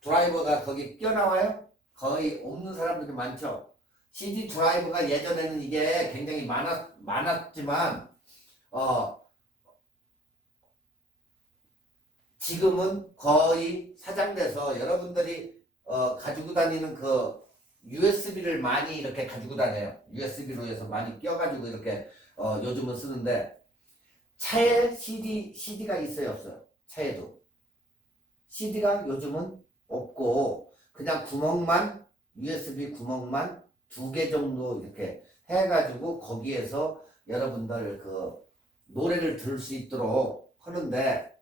드라이버가 거기 껴나와요? 거의 없는 사람들이 많죠. CD 드라이버가 예전에는 이게 굉장히 많았지만 지금은 거의 사장돼서 여러분들이 가지고 다니는 그 USB를 많이 이렇게 가지고 다녀요. USB로 해서 많이 껴가지고 이렇게 요즘은 쓰는데 차에 CD가 있어요, 없어요? 차에도 CD가 요즘은 없고 그냥 USB 구멍만 2개 정도 이렇게 해가지고 거기에서 여러분들 그 노래를 들을 수 있도록 하는데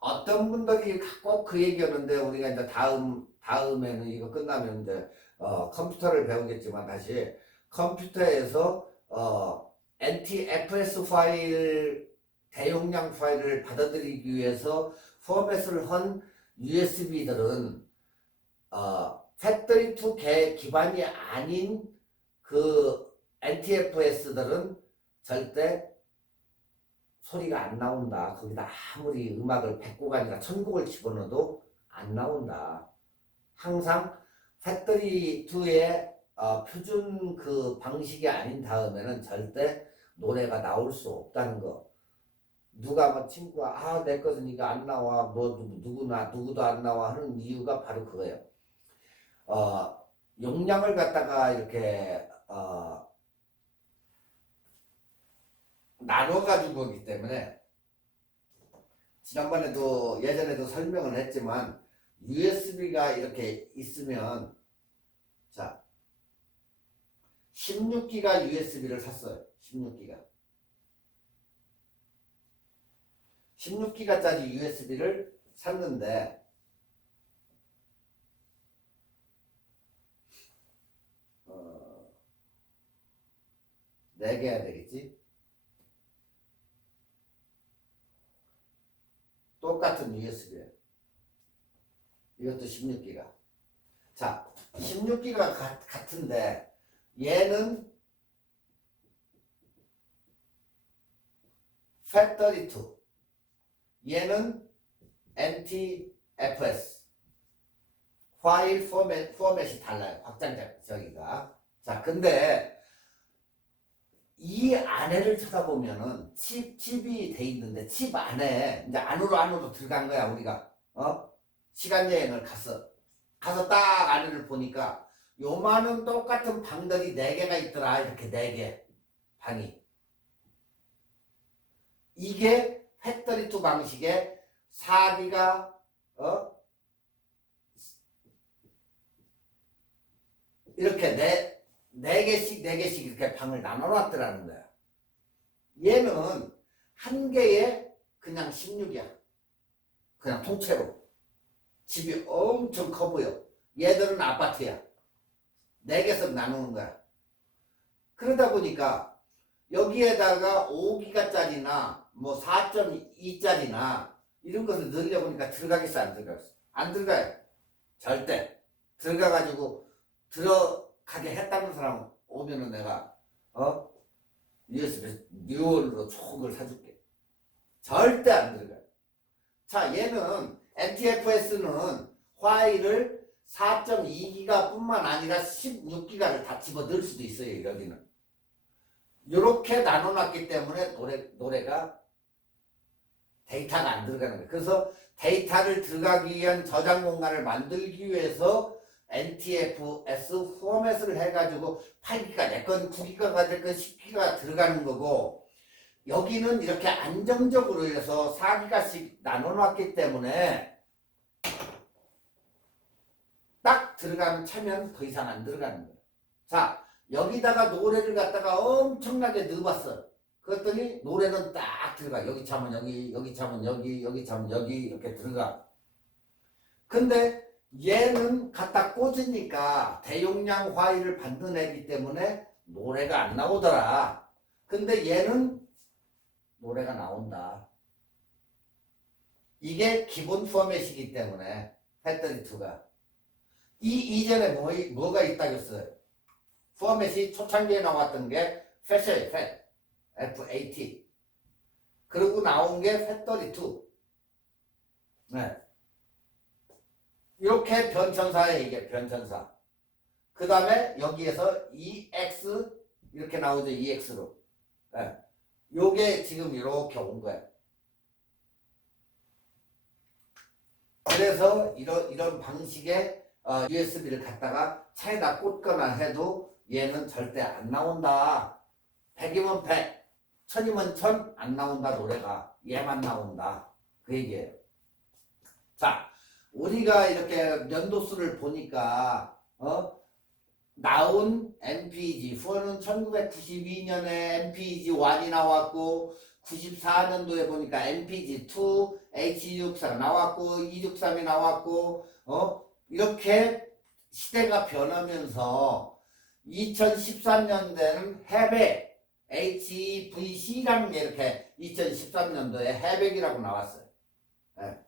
어떤 분들이 꼭 그 얘기하는데 우리가 이제 다음에는 이거 끝나면 이제 컴퓨터를 배우겠지만 다시 컴퓨터에서 NTFS 파일 대용량 파일을 받아들이기 위해서 포맷을 한 USB들은 팩토리 투 기반이 아닌 그 NTFS들은 절대 소리가 안 나온다. 거기다 아무리 음악을 100곡 아니라 1000곡을 집어넣어도 안 나온다. 항상 팩토리 2의 표준 그 방식이 아닌 다음에는 절대 노래가 나올 수 없다는 거. 누가 뭐 친구가 내 것은 이거 안 나와 뭐 누구도 안 나와 하는 이유가 바로 그거예요. 용량을 갖다가 이렇게 나눠 가지고 오기 때문에 지난번에도 예전에도 설명을 했지만 USB가 이렇게 있으면 자 16기가 USB를 샀어요. 16기가짜리 USB를 샀는데 4개 해야 되겠지? 똑같은 USB예요. 이것도 16기가. 자, 16기가 같은데 얘는 FAT32 얘는 NTFS 파일 포맷이 달라요. 확장자 저기가. 자, 근데 이 안에를 쳐다보면은 칩이 돼 있는데 칩 안에 이제 안으로 들어간 거야 우리가 시간 여행을 가서 딱 안을 보니까 요만한 똑같은 방들이 4개가 있더라. 이렇게 4개 방이. 이게 팩토리2 방식의 4기가 이렇게 4개씩 이렇게 방을 나눠놨더라는 거야. 얘는 한 개에 그냥 16이야. 그냥 통째로. 집이 엄청 커 보여. 얘들은 아파트야. 4개씩 나누는 거야. 그러다 보니까 여기에다가 5기가짜리나 뭐 4.2짜리나 이런 것을 넣으려보니까 들어가겠어 안 들어가겠어? 안 들어가요. 절대. 들어가가지고 들어가게 했다는 사람 오면은 내가 USB 뉴얼로 좋은 걸 사줄게. 절대 안 들어가요. 자, 얘는 NTFS는 파일을 4.2기가 뿐만 아니라 16기가를 다 집어 넣을 수도 있어요. 여기는 이렇게 나눠놨기 때문에 노래가 데이터가 안 들어가는 거예요. 그래서 데이터를 들어가기 위한 저장 공간을 만들기 위해서 NTFS 포맷을 해가지고 8기가 내건 9기가가 됐건 10기가 들어가는 거고, 여기는 이렇게 안정적으로 해서 4기가씩 나눠놨기 때문에 딱 들어가면 차면 더 이상 안 들어가는 거예요. 자, 여기다가 노래를 갖다가 엄청나게 넣어봤어. 그랬더니 노래는 딱 들어가. 여기 차면 여기 차면 여기 차면 여기 이렇게 들어가. 근데 얘는 갖다 꽂으니까 대용량 파일을 만들어내기 때문에 노래가 안 나오더라. 근데 얘는 노래가 나온다. 이게 기본 포맷이기 때문에 팩토리2가 이전에 뭐가 있다겠어요? 포맷이 초창기에 나왔던 게 팻이에요. 팻 FAT. 그리고 나온 게 팩토리2. 네. 이렇게 변천사에 이게 변천사. 그 다음에 여기에서 EX 이렇게 나오죠. EX로. 네. 요게 지금 이렇게 온 거예요. 그래서 이런 방식의 USB를 갖다가 차에다 꽂거나 해도 얘는 절대 안 나온다. 100이면 100, 1000이면 1000 안 나온다. 노래가 얘만 나온다. 그 얘기예요. 자, 우리가 이렇게 연도수를 보니까 나온 MPG4는 1992년에 MPG1이 나왔고 94년도에 보니까 MPG2, H264가 나왔고 263이 나왔고 이렇게 시대가 변하면서 2013년대는 해백 HVC라는 게 이렇게 2013년도에 해백이라고 나왔어요. 네.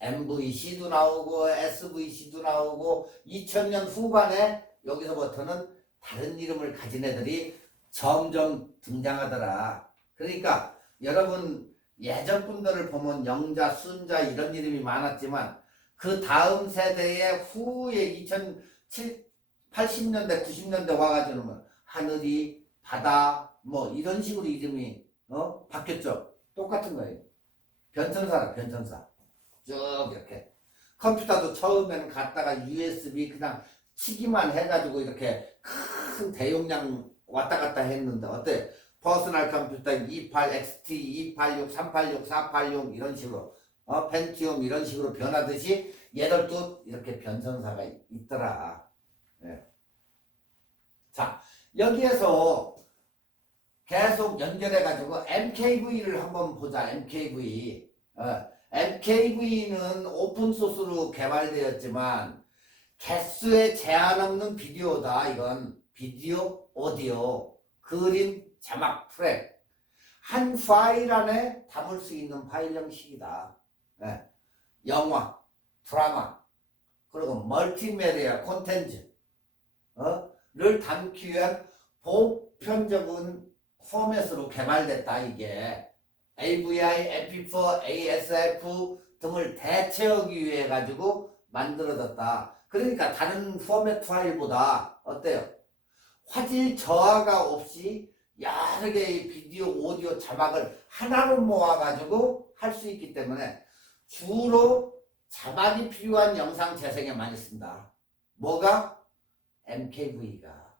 MVC도 나오고 SVC도 나오고 2000년 후반에 여기서부터는 다른 이름을 가진 애들이 점점 등장하더라. 그러니까 여러분 예전 분들을 보면 영자, 순자 이런 이름이 많았지만 그 다음 세대의 후에 2080년대, 90년대 와가지고 하늘이, 바다 뭐 이런 식으로 이름이 바뀌었죠. 똑같은 거예요. 변천사라 변천사. 쭉 이렇게 컴퓨터도 처음에는 갖다가 USB 그냥 치기만 해가지고 이렇게 큰 대용량 왔다 갔다 했는데 어때? 퍼스널 컴퓨터 28XT, 286, 386, 486 이런 식으로 펜티움 이런 식으로 변하듯이 얘들도 이렇게 변선사가 있더라. 네. 자, 여기에서 계속 연결해가지고 MKV를 한번 보자. MKV. MKV는 오픈소스로 개발되었지만 개수에 제한 없는 비디오다. 이건 비디오, 오디오, 그림, 자막, 트랙 한 파일 안에 담을 수 있는 파일 형식이다. 네. 영화, 드라마, 그리고 멀티미디어 콘텐츠 를 담기 위한 보편적인 포맷으로 개발됐다. 이게 AVI, MP4, ASF 등을 대체하기 위해 가지고 만들어졌다. 그러니까 다른 포맷 파일보다 어때요? 화질 저하가 없이 여러 개의 비디오, 오디오, 자막을 하나로 모아가지고 할 수 있기 때문에 주로 자막이 필요한 영상 재생에 많이 쓴다. 뭐가? MKV가.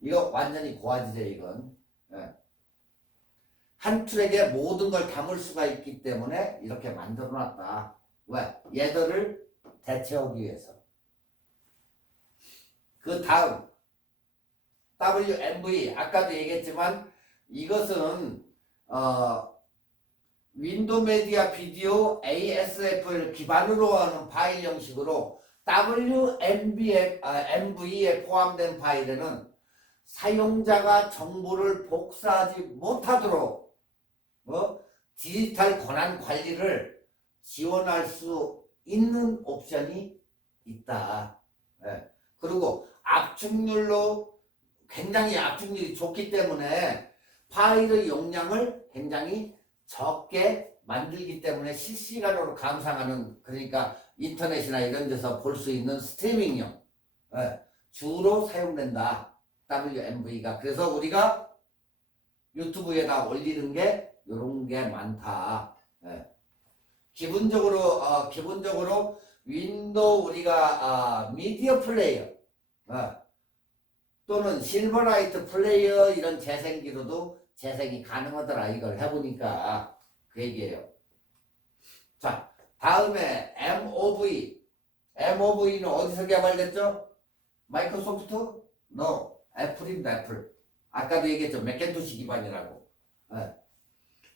이거 완전히 고화질이에요, 이건. 한 트랙에 모든 걸 담을 수가 있기 때문에 이렇게 만들어 놨다. 왜? 얘들을 대체하기 위해서. 그 다음 WMV 아까도 얘기했지만 이것은 윈도우 메디아 비디오 ASF를 기반으로 하는 파일 형식으로 MV에 포함된 파일에는 사용자가 정보를 복사하지 못하도록 디지털 권한 관리를 지원할 수 있는 옵션이 있다. 그리고 굉장히 압축률이 좋기 때문에 파일의 용량을 굉장히 적게 만들기 때문에 실시간으로 감상하는, 그러니까 인터넷이나 이런 데서 볼 수 있는 스트리밍용 주로 사용된다. WMV가. 그래서 우리가 유튜브에다 올리는 게 이런 게 많다. 기본적으로 윈도우 우리가 미디어 플레이어 또는 실버라이트 플레이어 이런 재생기로도 재생이 가능하더라. 이걸 해보니까 그 얘기예요. 자, 다음에 MOV는 어디서 개발됐죠? 마이크로소프트? No. 애플입니다. 애플. 아까도 얘기했죠. 맥킨토시 기반이라고.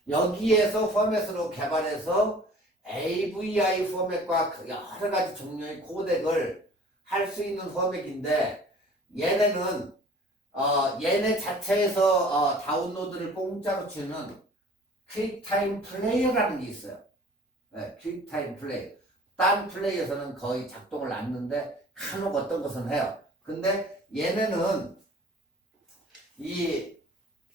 여기에서 포맷으로 개발해서 AVI 포맷과 여러 가지 종류의 코덱을 할 수 있는 포맷인데 얘네는 얘네 자체에서 다운로드를 공짜로 주는 퀵타임 플레이어라는 게 있어요. 퀵타임 플레이어. 딴 플레이어에서는 거의 작동을 않는데 간혹 어떤 것은 해요. 근데 얘네는 이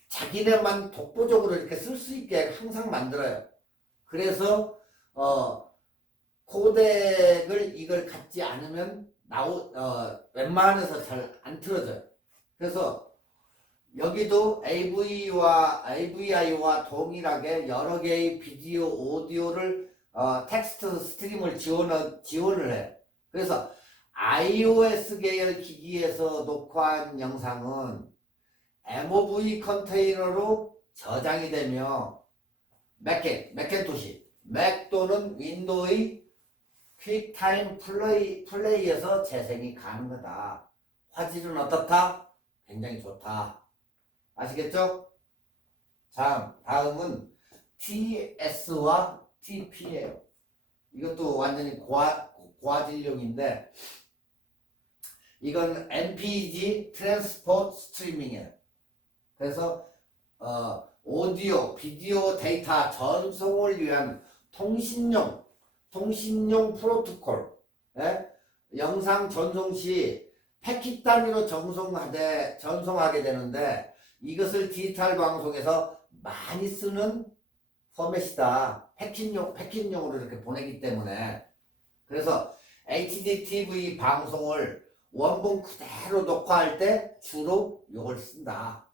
자기네만 독보적으로 이렇게 쓸 수 있게 항상 만들어요. 그래서 코덱을 이걸 갖지 않으면 웬만해서 잘 안 틀어져요. 그래서 여기도 AVI와 동일하게 여러 개의 비디오, 오디오를 텍스트 스트림을 지원을 해요. 그래서 iOS 계열 기기에서 녹화한 영상은 MOV 컨테이너로 저장이 되며 맥킨토시, 맥 또는 윈도우의 퀵타임 플레이에서 재생이 가능하다. 화질은 어떻다? 굉장히 좋다. 아시겠죠? 자, 다음은 TS와 TP예요. 이것도 완전히 고화질용인데 이건 MPEG 트랜스포트 스트리밍이에요. 그래서 오디오, 비디오 데이터 전송을 위한 통신용 프로토콜, 영상 전송 시 패킷 단위로 전송하게 되는데 이것을 디지털 방송에서 많이 쓰는 포맷이다. 패킷용으로 이렇게 보내기 때문에. 그래서 HDTV 방송을 원본 그대로 녹화할 때 주로 이걸 쓴다.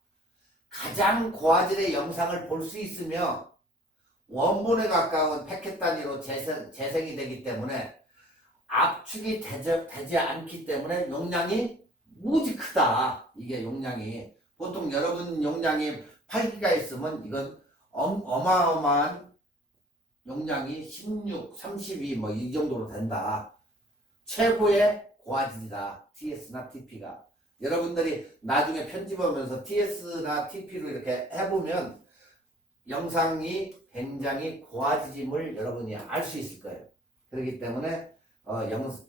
가장 고화질의 영상을 볼 수 있으며 원본에 가까운 패킷 단위로 재생이 되기 때문에 압축이 되지 않기 때문에 용량이 무지 크다. 이게 용량이. 보통 여러분 용량이 8기가 있으면 이건 어마어마한 용량이 16, 32 뭐 이 정도로 된다. 최고의 고화질이다. TS나 TP가. 여러분들이 나중에 편집하면서 TS나 TP로 이렇게 해보면 영상이 굉장히 고화질임을 여러분이 알 수 있을 거예요. 그렇기 때문에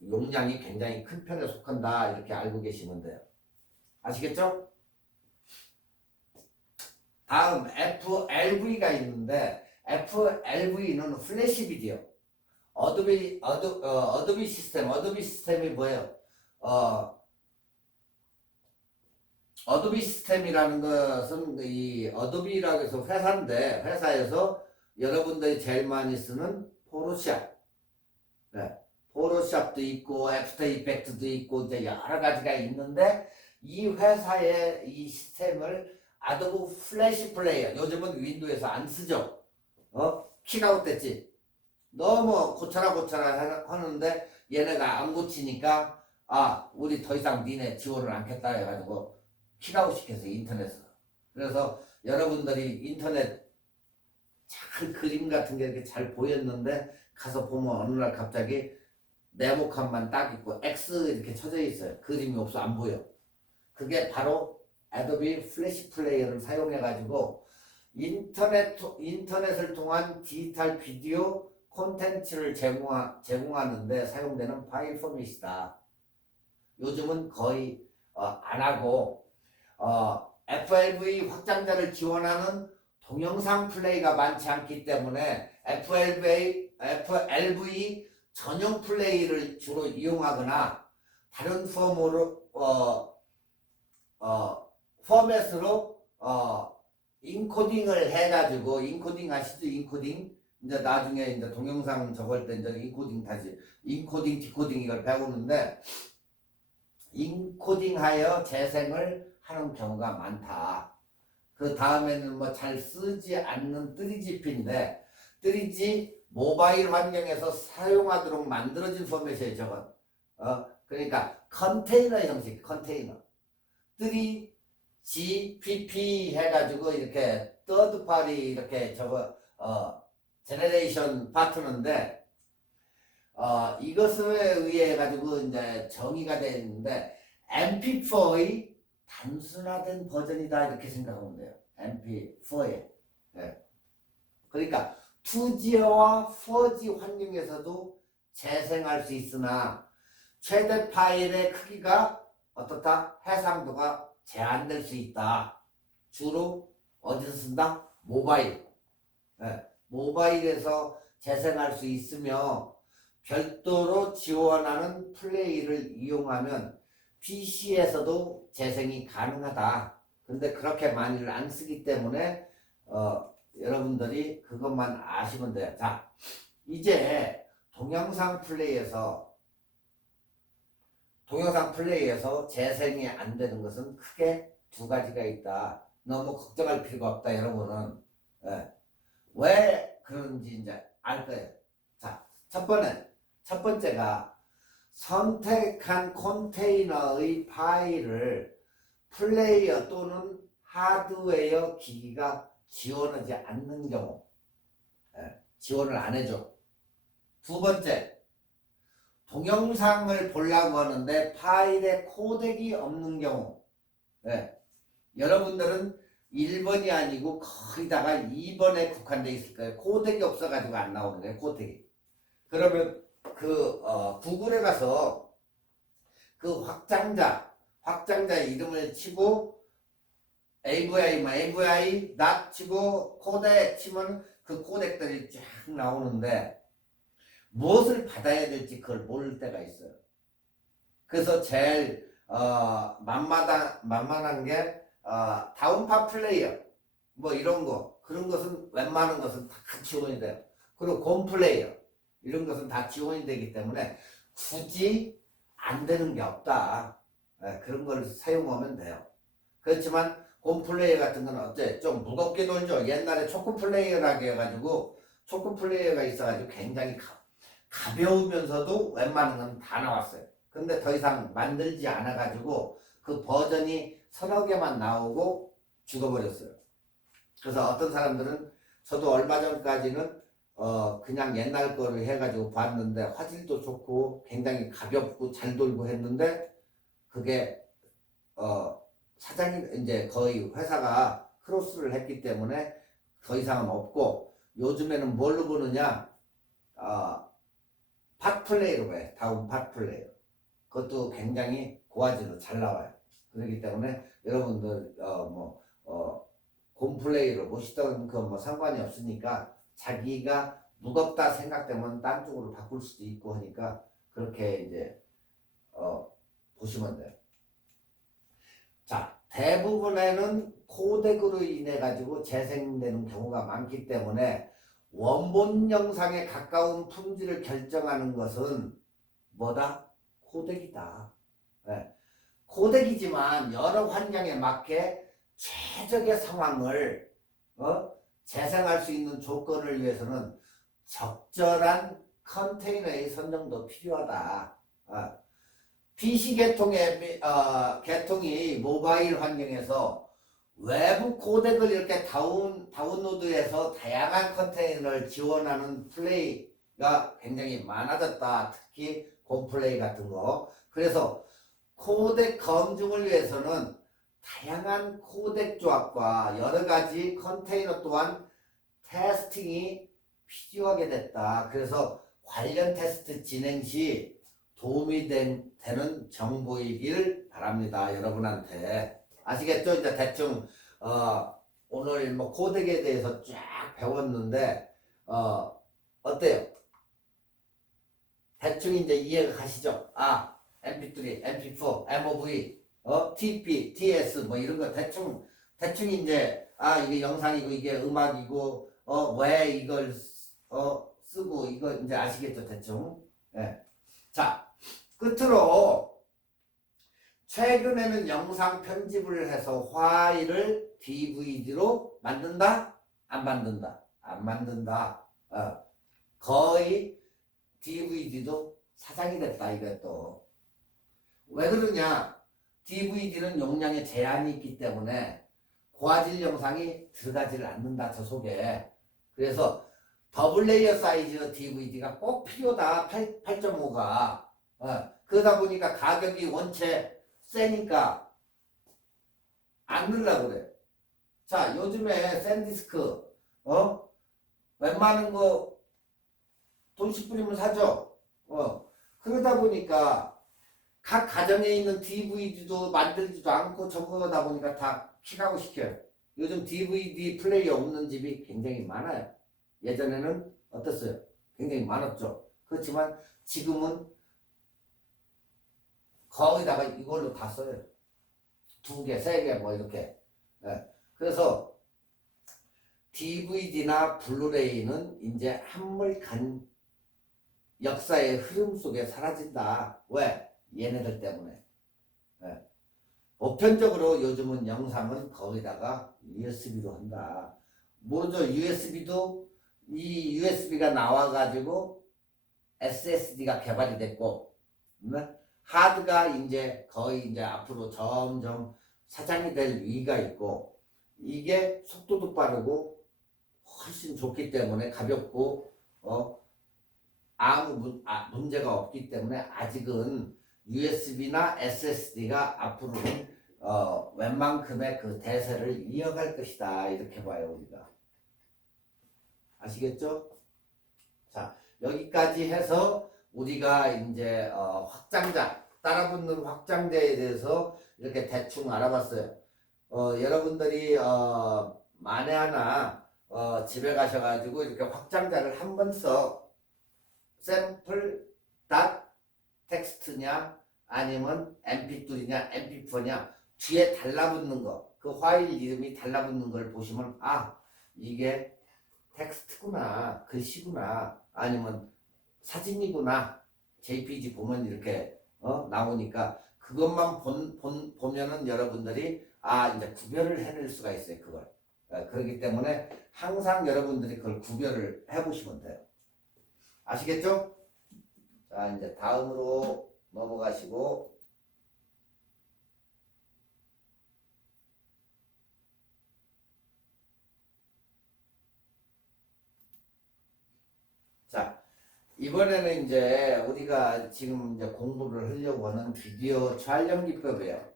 용량이 굉장히 큰 편에 속한다. 이렇게 알고 계시면 돼요. 아시겠죠? 다음 FLV가 있는데 FLV는 플래시 비디오. 어도비 시스템이 뭐예요? 어도비 시스템이라는 것은 이 어도비라고 해서 회사인데 회사에서 여러분들이 제일 많이 쓰는 포토샵, 네. 포토샵도 있고 애프터 이펙트도 있고 이제 여러 가지가 있는데 이 회사의 이 시스템을 아도브 플래시 플레이어 요즘은 윈도우에서 안 쓰죠. 킥아웃 됐지. 너무 고쳐라 하는데 얘네가 안 고치니까 우리 더 이상 니네 지원을 않겠다 해가지고 킥아웃 시켜서 인터넷으로. 그래서 여러분들이 인터넷 잘 그림 같은 게 이렇게 잘 보였는데 가서 보면 어느 날 갑자기 네모칸만 딱 있고 X 이렇게 쳐져 있어요. 그림이 없어 안 보여. 그게 바로 애도비 플래시 플레이어를 사용해 가지고 인터넷을 통한 디지털 비디오 콘텐츠를 제공하는데 사용되는 파일 포맷이다. 요즘은 거의 안 하고 FLV 확장자를 지원하는 동영상 플레이가 많지 않기 때문에 FLV 전용 플레이를 주로 이용하거나 다른 포맷으로 인코딩을 해가지고 인코딩 아시죠? 인코딩 이제 나중에 이제 동영상 적을 때 이제 인코딩 디코딩 이걸 배우는데 인코딩하여 재생을 하는 경우가 많다. 그 다음에는 뭐 잘 쓰지 않는 3GP인데 3G 모바일 환경에서 사용하도록 만들어진 포맷이에요. 저건. 그러니까 컨테이너 형식, 컨테이너. 3GPP 해가지고 이렇게 third party 이렇게 제너레이션 파트너인데 이것에 의해 가지고 이제 정의가 되어 있는데 MP4의 단순화된 버전이다 이렇게 생각하면 돼요. MP4에. 네. 그러니까 2G와 4G 환경에서도 재생할 수 있으나 최대 파일의 크기가 어떻다? 해상도가 제한될 수 있다. 주로 어디서 쓴다? 모바일. 네. 모바일에서 재생할 수 있으며 별도로 지원하는 플레이를 이용하면 PC에서도 재생이 가능하다. 근데 그렇게 많이를 안 쓰기 때문에 여러분들이 그것만 아시면 돼요. 자, 이제 동영상 플레이에서 재생이 안 되는 것은 크게 두 가지가 있다. 너무 걱정할 필요가 없다, 여러분은. 네. 왜 그런지 이제 알 거예요. 자, 첫 번째가 선택한 컨테이너의 파일을 플레이어 또는 하드웨어 기기가 지원하지 않는 경우, 지원을 안 해줘. 두 번째, 동영상을 보려고 하는데 파일에 코덱이 없는 경우. 여러분들은 1번이 아니고 거의 다가 2번에 국한되어 있을 거예요. 코덱이 없어가지고 안 나오는 거예요. 코덱이. 그러면 구글에 가서 그 확장자 이름을 치고 AVI 치고 코덱 치면 그 코덱들이 쫙 나오는데 무엇을 받아야 될지 그걸 모를 때가 있어요. 그래서 제일 만만한 게 다운파 플레이어 뭐 이런 거 그런 것은 웬만한 것은 다 지원이 돼요. 그리고 곰 플레이어 이런 것은 다 지원이 되기 때문에 굳이 안 되는 게 없다. 그런 걸 사용하면 돼요. 그렇지만 곰 플레이어 같은 건 어째 좀 무겁게 돌죠. 옛날에 초코 플레이어라고 해가지고 초코 플레이어가 있어가지고 굉장히 가벼우면서도 웬만한 건 다 나왔어요. 근데 더 이상 만들지 않아 가지고 그 버전이 서너 개만 나오고 죽어버렸어요. 그래서 어떤 사람들은 저도 얼마 전까지는 그냥 옛날 거를 해가지고 봤는데 화질도 좋고 굉장히 가볍고 잘 돌고 했는데 그게 사장님 이제 거의 회사가 크로스를 했기 때문에 더 이상은 없고 요즘에는 뭘로 보느냐 팟플레이로 해. 다운 팟플레이. 그것도 굉장히 고화질로 잘 나와요. 그렇기 때문에 여러분들 곰플레이로 보시던 그 뭐 상관이 없으니까 자기가 무겁다 생각되면 딴 쪽으로 바꿀 수도 있고 하니까 그렇게 이제 보시면 돼요. 자, 대부분에는 코덱으로 인해 가지고 재생되는 경우가 많기 때문에 원본 영상에 가까운 품질을 결정하는 것은 뭐다? 코덱이다. 네. 코덱이지만 여러 환경에 맞게 최적의 상황을 재생할 수 있는 조건을 위해서는 적절한 컨테이너의 선정도 필요하다. PC 계통이 모바일 환경에서 외부 코덱을 이렇게 다운로드해서 다양한 컨테이너를 지원하는 플레이가 굉장히 많아졌다. 특히 곰플레이 같은 거. 그래서 코덱 검증을 위해서는 다양한 코덱 조합과 여러 가지 컨테이너 또한 테스팅이 필요하게 됐다. 그래서 관련 테스트 진행 시 도움이 되는 정보이길 바랍니다. 여러분한테. 아시겠죠? 이제 대충 오늘 뭐 코덱에 대해서 쫙 배웠는데 어때요? 대충 이제 이해가 가시죠? MP3, MP4, MOV, TP, TS 뭐 이런 거 대충 이제 이게 영상이고 이게 음악이고 왜 이걸 쓰고 이거 이제 아시겠죠? 대충. 예. 자, 끝으로 최근에는 영상 편집을 해서 파일을 DVD로 만든다? 안 만든다? 안 만든다. 거의 DVD도 사장이 됐다 이것도. 왜 그러냐? DVD는 용량에 제한이 있기 때문에 고화질 영상이 들어가지를 않는다 저 속에. 그래서 더블 레이어 사이즈 DVD가 꼭 필요다. 8.5가. 그러다 보니까 가격이 원체 세니까 안 넣으려고 그래. 자, 요즘에 샌디스크 웬만한 거 돈씩 뿌리면 사죠. 그러다 보니까 각 가정에 있는 DVD도 만들지도 않고 전부다 보니까 다 킥하고 시켜요. 요즘 DVD 플레이어 없는 집이 굉장히 많아요. 예전에는 어땠어요? 굉장히 많았죠. 그렇지만 지금은 거기다가 이걸로 다 써요. 2개, 3개 뭐 이렇게. 그래서 DVD나 블루레이는 이제 한물간 역사의 흐름 속에 사라진다. 왜? 얘네들 때문에. 보편적으로 요즘은 영상은 거기다가 USB로 한다. 모르죠? USB도 이 USB가 나와가지고 SSD가 개발이 됐고, 하드가 이제 거의 이제 앞으로 점점 사장이 될 위기가 있고, 이게 속도도 빠르고 훨씬 좋기 때문에 가볍고 아무 문제가 없기 때문에 아직은 USB나 SSD가 앞으로는 웬만큼의 그 대세를 이어갈 것이다 이렇게 봐요 우리가. 아시겠죠? 자, 여기까지 해서 우리가 이제 확장자 따라붙는 확장자에 대해서 이렇게 대충 알아봤어요. 여러분들이 만에 하나 집에 가셔가지고 이렇게 확장자를 한 번 써 샘플 닷 텍스트냐 아니면 mp3냐 mp4냐 뒤에 달라붙는 거, 그 파일 이름이 달라붙는 걸 보시면 이게 텍스트구나, 글씨구나, 아니면 사진이구나, JPG 보면 이렇게 나오니까 그것만 보면은 여러분들이 이제 구별을 해낼 수가 있어요. 그걸. 그렇기 때문에 항상 여러분들이 그걸 구별을 해보시면 돼요. 아시겠죠? 자, 이제 다음으로 넘어가시고. 자, 이번에는 이제 우리가 지금 이제 공부를 하려고 하는 비디오 촬영 기법이에요.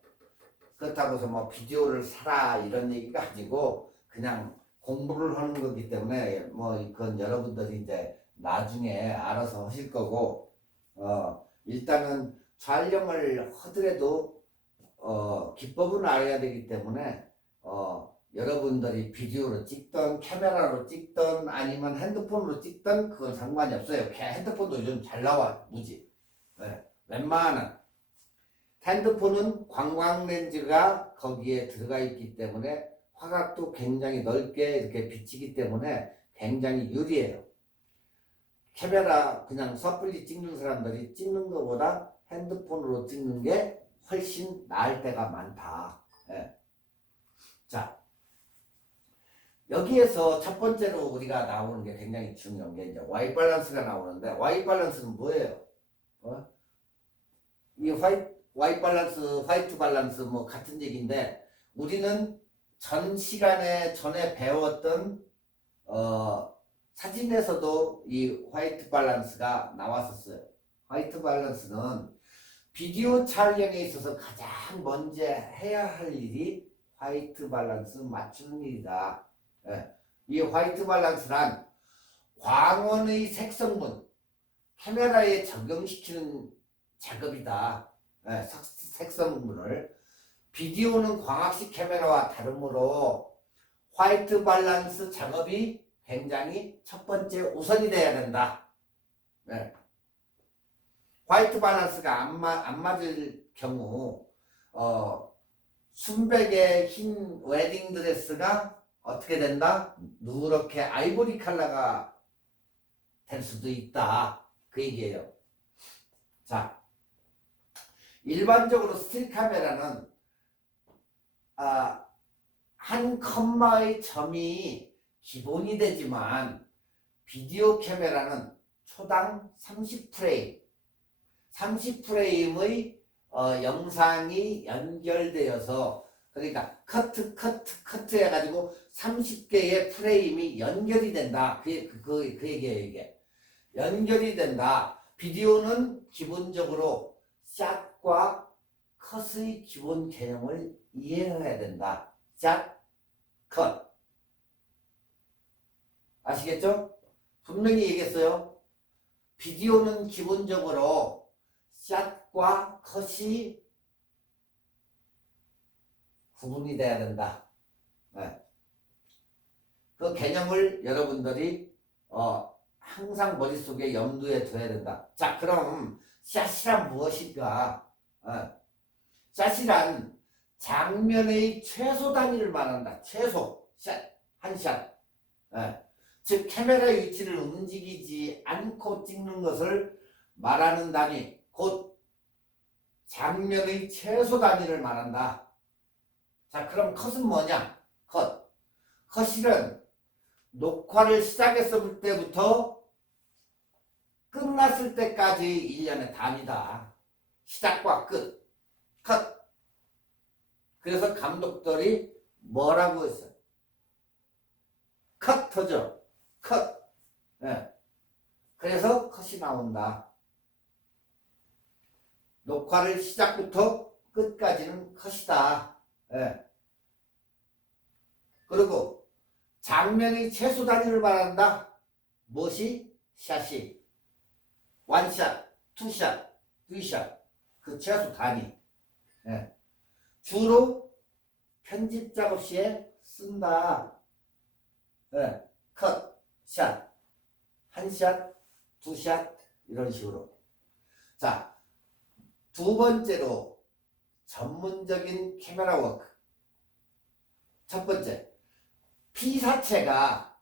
그렇다고 해서 뭐 비디오를 사라 이런 얘기가 아니고 그냥 공부를 하는 거기 때문에 뭐 그건 여러분들이 이제 나중에 알아서 하실 거고, 일단은 촬영을 하더라도 기법은 알아야 되기 때문에 여러분들이 비디오로 찍던 카메라로 찍던 아니면 핸드폰으로 찍던 그건 상관이 없어요. 핸드폰도 요즘 잘 나와 무지. 네. 웬만한 핸드폰은 관광렌즈가 거기에 들어가 있기 때문에 화각도 굉장히 넓게 이렇게 비치기 때문에 굉장히 유리해요. 카메라 그냥 섣불리 찍는 사람들이 찍는 것보다 핸드폰으로 찍는 게 훨씬 나을 때가 많다. 네. 자, 여기에서 첫 번째로 우리가 나오는 게 굉장히 중요한 게 이제 Y 밸런스가 나오는데, Y 밸런스는 뭐예요? 이 Y 밸런스, 화이트 밸런스 뭐 같은 얘기인데, 우리는 전 시간에 전에 배웠던 사진에서도 이 화이트 밸런스가 나왔었어요. 화이트 밸런스는 비디오 촬영에 있어서 가장 먼저 해야 할 일이 화이트 밸런스 맞추는 일이다. 예. 이 화이트 밸런스란 광원의 색성분, 카메라에 적용시키는 작업이다. 예, 색성분을. 비디오는 광학식 카메라와 다르므로 화이트 밸런스 작업이 굉장히 첫 번째 우선이 돼야 된다. 예. 화이트 밸런스가 안 맞을 경우 순백의 흰 웨딩 드레스가 어떻게 된다? 누렇게 아이보리 컬러가 될 수도 있다. 그 얘기예요. 자, 일반적으로 스틸 카메라는 한 컴마의 점이 기본이 되지만 비디오 카메라는 초당 30프레임, 30프레임의 영상이 연결되어서, 그러니까 커트 해가지고 30개의 프레임이 연결이 된다. 그 얘기예요, 이게. 연결이 된다. 비디오는 기본적으로 샷과 컷의 기본 개념을 이해해야 된다. 샷, 컷. 아시겠죠? 분명히 얘기했어요. 비디오는 기본적으로 샷과 컷이 구분이 돼야 된다. 네. 그 개념을 여러분들이 항상 머릿속에 염두에 둬야 된다. 자, 그럼 샷이란 무엇일까? 샷이란 장면의 최소 단위를 말한다. 최소 샷, 한 샷. 즉 카메라의 위치를 움직이지 않고 찍는 것을 말하는 단위, 곧 장면의 최소 단위를 말한다. 자, 그럼 컷은 뭐냐? 컷은 녹화를 시작했을 때부터 끝났을 때까지 일련의 단위다. 시작과 끝, 컷. 그래서 감독들이 뭐라고 했어요? 컷터죠. 컷. 네. 그래서 컷이 나온다. 녹화를 시작부터 끝까지는 컷이다. 네. 그리고 장면의 최소 단위를 말한다. 무엇이? 샷이. 원샷, 투샷, 쓰리샷. 그 최소 단위. 네. 주로 편집 작업 시에 쓴다. 네. 컷, 샷, 한 샷, 두 샷, 이런 식으로. 자, 두 번째로 전문적인 카메라 워크. 첫 번째, 피사체가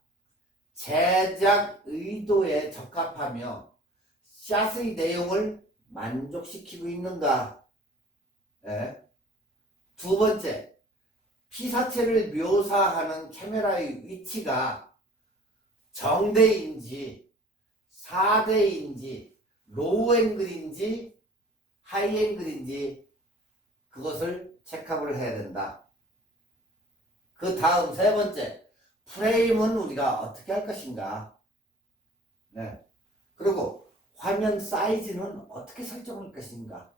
제작 의도에 적합하며 샷의 내용을 만족시키고 있는가. 네. 두 번째, 피사체를 묘사하는 카메라의 위치가 정대인지 사대인지 로우 앵글인지 하이 앵글인지 그것을 체크를 해야 된다. 그 다음 세 번째, 프레임은 우리가 어떻게 할 것인가. 네. 그리고 화면 사이즈는 어떻게 설정할 것인가.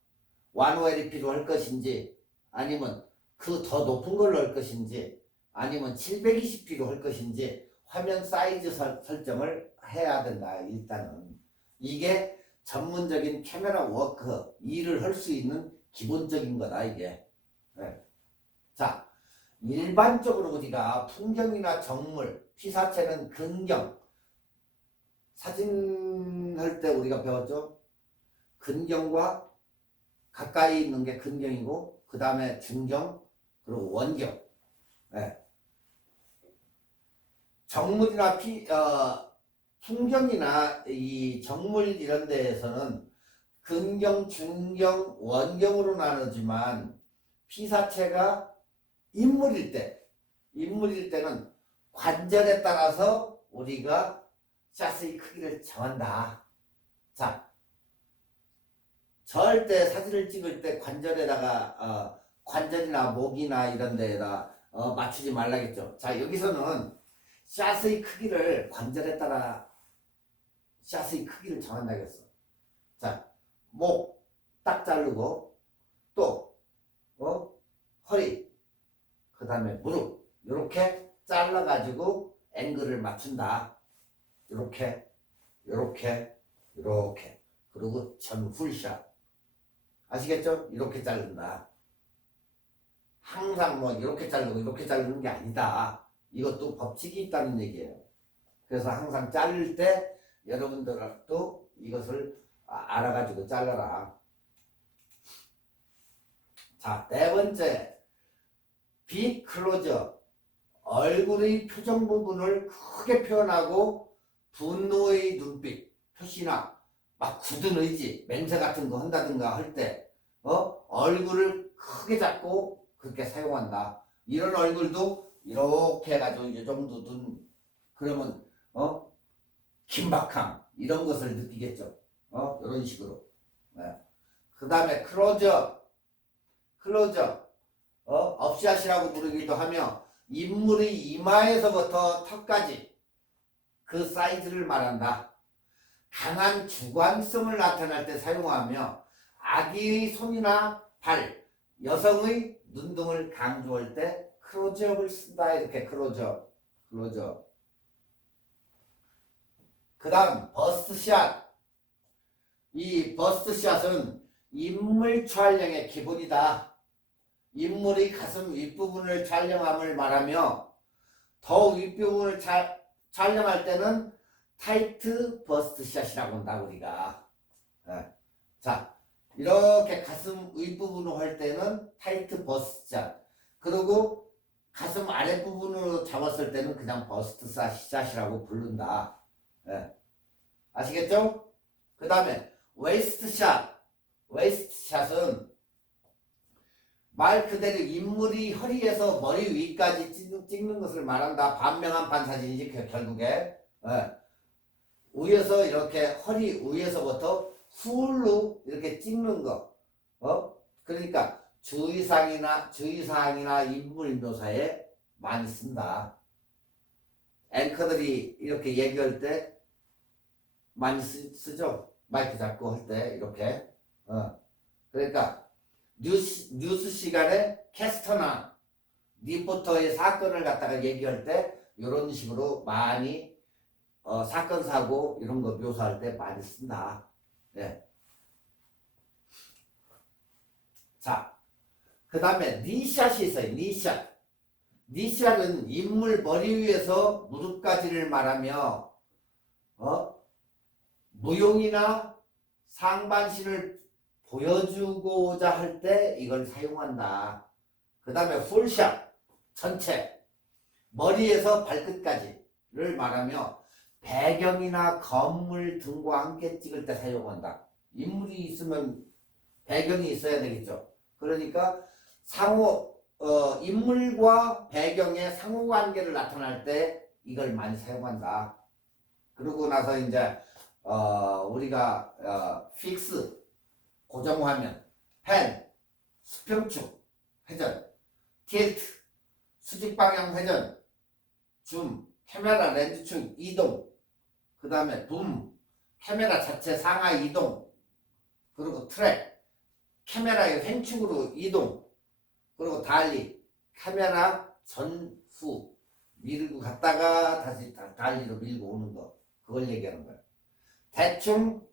1080p로 할 것인지 아니면 그 더 높은 걸로 할 것인지 아니면 720p로 할 것인지 화면 사이즈 설정을 해야 된다. 일단은 이게 전문적인 카메라 워크 일을 할 수 있는 기본적인 거다 이게. 네. 자, 일반적으로 우리가 풍경이나 정물, 피사체는 근경, 사진 할 때 우리가 배웠죠? 근경과 가까이 있는 게 근경이고 그 다음에 중경 그리고 원경. 네. 정물이나 풍경이나 이 정물 이런 데에서는 근경, 중경, 원경으로 나누지만 피사체가 인물일 때는 관절에 따라서 우리가 샷의 크기를 정한다. 자, 절대 사진을 찍을 때 관절에다가 관절이나 목이나 이런 데에다 맞추지 말라겠죠. 자, 여기서는 샷의 크기를 관절에 따라 샷의 크기를 정한다겠어. 자, 목 딱 자르고 또 허리 그 다음에 무릎 이렇게 잘라 가지고 앵글을 맞춘다. 이렇게 그리고 전풀샷 아시겠죠? 이렇게 자른다. 항상 뭐 이렇게 자르고 이렇게 자르는 게 아니다. 이것도 법칙이 있다는 얘기예요. 그래서 항상 자를 때 여러분들도 이것을 알아가지고 잘라라. 자, 네 번째, 빅 클로즈업. 얼굴의 표정 부분을 크게 표현하고 분노의 눈빛, 표시나 막 굳은 의지, 맹세 같은 거 한다든가 할 때 얼굴을 크게 잡고 그렇게 사용한다. 이런 얼굴도 이렇게 해가지고 이 정도 눈 그러면 긴박함 이런 것을 느끼겠죠. 이런 식으로. 네. 그 다음에 클로즈업, 업샷이라고 부르기도 하며 인물의 이마에서부터 턱까지 그 사이즈를 말한다. 강한 주관성을 나타낼 때 사용하며 아기의 손이나 발, 여성의 눈등을 강조할 때 클로즈업을 쓴다. 이렇게 클로즈업. 그 다음 버스트샷. 이 버스트샷은 인물 촬영의 기본이다. 인물의 가슴 윗부분을 촬영함을 말하며 더 윗부분을 촬영할 때는 타이트 버스트샷이라고 한다 우리가. 네. 자, 이렇게 가슴 윗부분으로 할 때는 타이트 버스트샷. 그리고 가슴 아랫부분으로 잡았을 때는 그냥 버스트샷이라고 부른다. 네. 아시겠죠? 그 다음에 웨이스트샷은 말 그대로 인물이 허리에서 머리 위까지 찍는 것을 말한다. 반명한 사진이지 결국에. 위에서 이렇게 허리 위에서부터 술로 이렇게 찍는 거. 그러니까 주의사항이나 인물 묘사에 많이 쓴다. 앵커들이 이렇게 얘기할 때 많이 쓰죠. 마이크 잡고 할 때 이렇게. 그러니까 뉴스 시간에 캐스터나 리포터의 사건을 갖다가 얘기할 때 이런 식으로 많이 사건 사고 이런 거 묘사할 때 많이 쓴다. 네. 자, 그 다음에 니샷이 있어요. 니샷은 인물 머리 위에서 무릎까지를 말하며 무용이나 상반신을 보여주고자 할 때 이걸 사용한다. 그 다음에 풀샷, 전체 머리에서 발끝까지를 말하며 배경이나 건물 등과 함께 찍을 때 사용한다. 인물이 있으면 배경이 있어야 되겠죠. 그러니까 인물과 배경의 상호관계를 나타낼 때 이걸 많이 사용한다. 그러고 나서 이제 우리가 픽스 고정화면, 펜, 수평축 회전, 틸트 수직방향 회전, 줌 카메라 렌즈축 이동, 그 다음에 붐 카메라 자체 상하 이동, 그리고 트랙 카메라의 횡축으로 이동, 그리고 달리 카메라 전후 밀고 갔다가 다시 달리로 밀고 오는 거, 그걸 얘기하는 거예요. 대충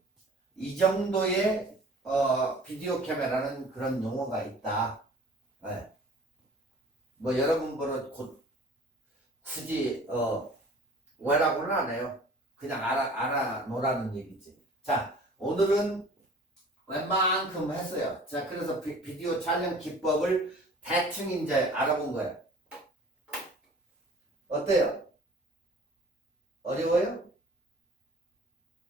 이 정도의 비디오 카메라는 그런 용어가 있다. 네. 뭐 여러분들은 굳이 뭐라고는 안 해요. 그냥 알아놓으라는 얘기지. 자, 오늘은 웬만큼 했어요. 자, 그래서 비디오 촬영 기법을 대충 이제 알아본 거예요. 어때요? 어려워요?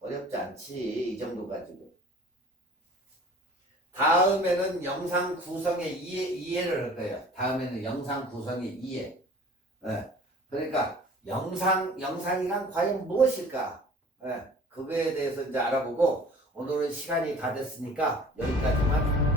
어렵지 않지. 이 정도 가지고. 다음에는 영상 구성의 이해를 할 거예요. 다음에는 영상 구성의 이해. 네. 그러니까 영상이란 과연 무엇일까? 네. 그거에 대해서 이제 알아보고, 오늘은 시간이 다 됐으니까 여기까지만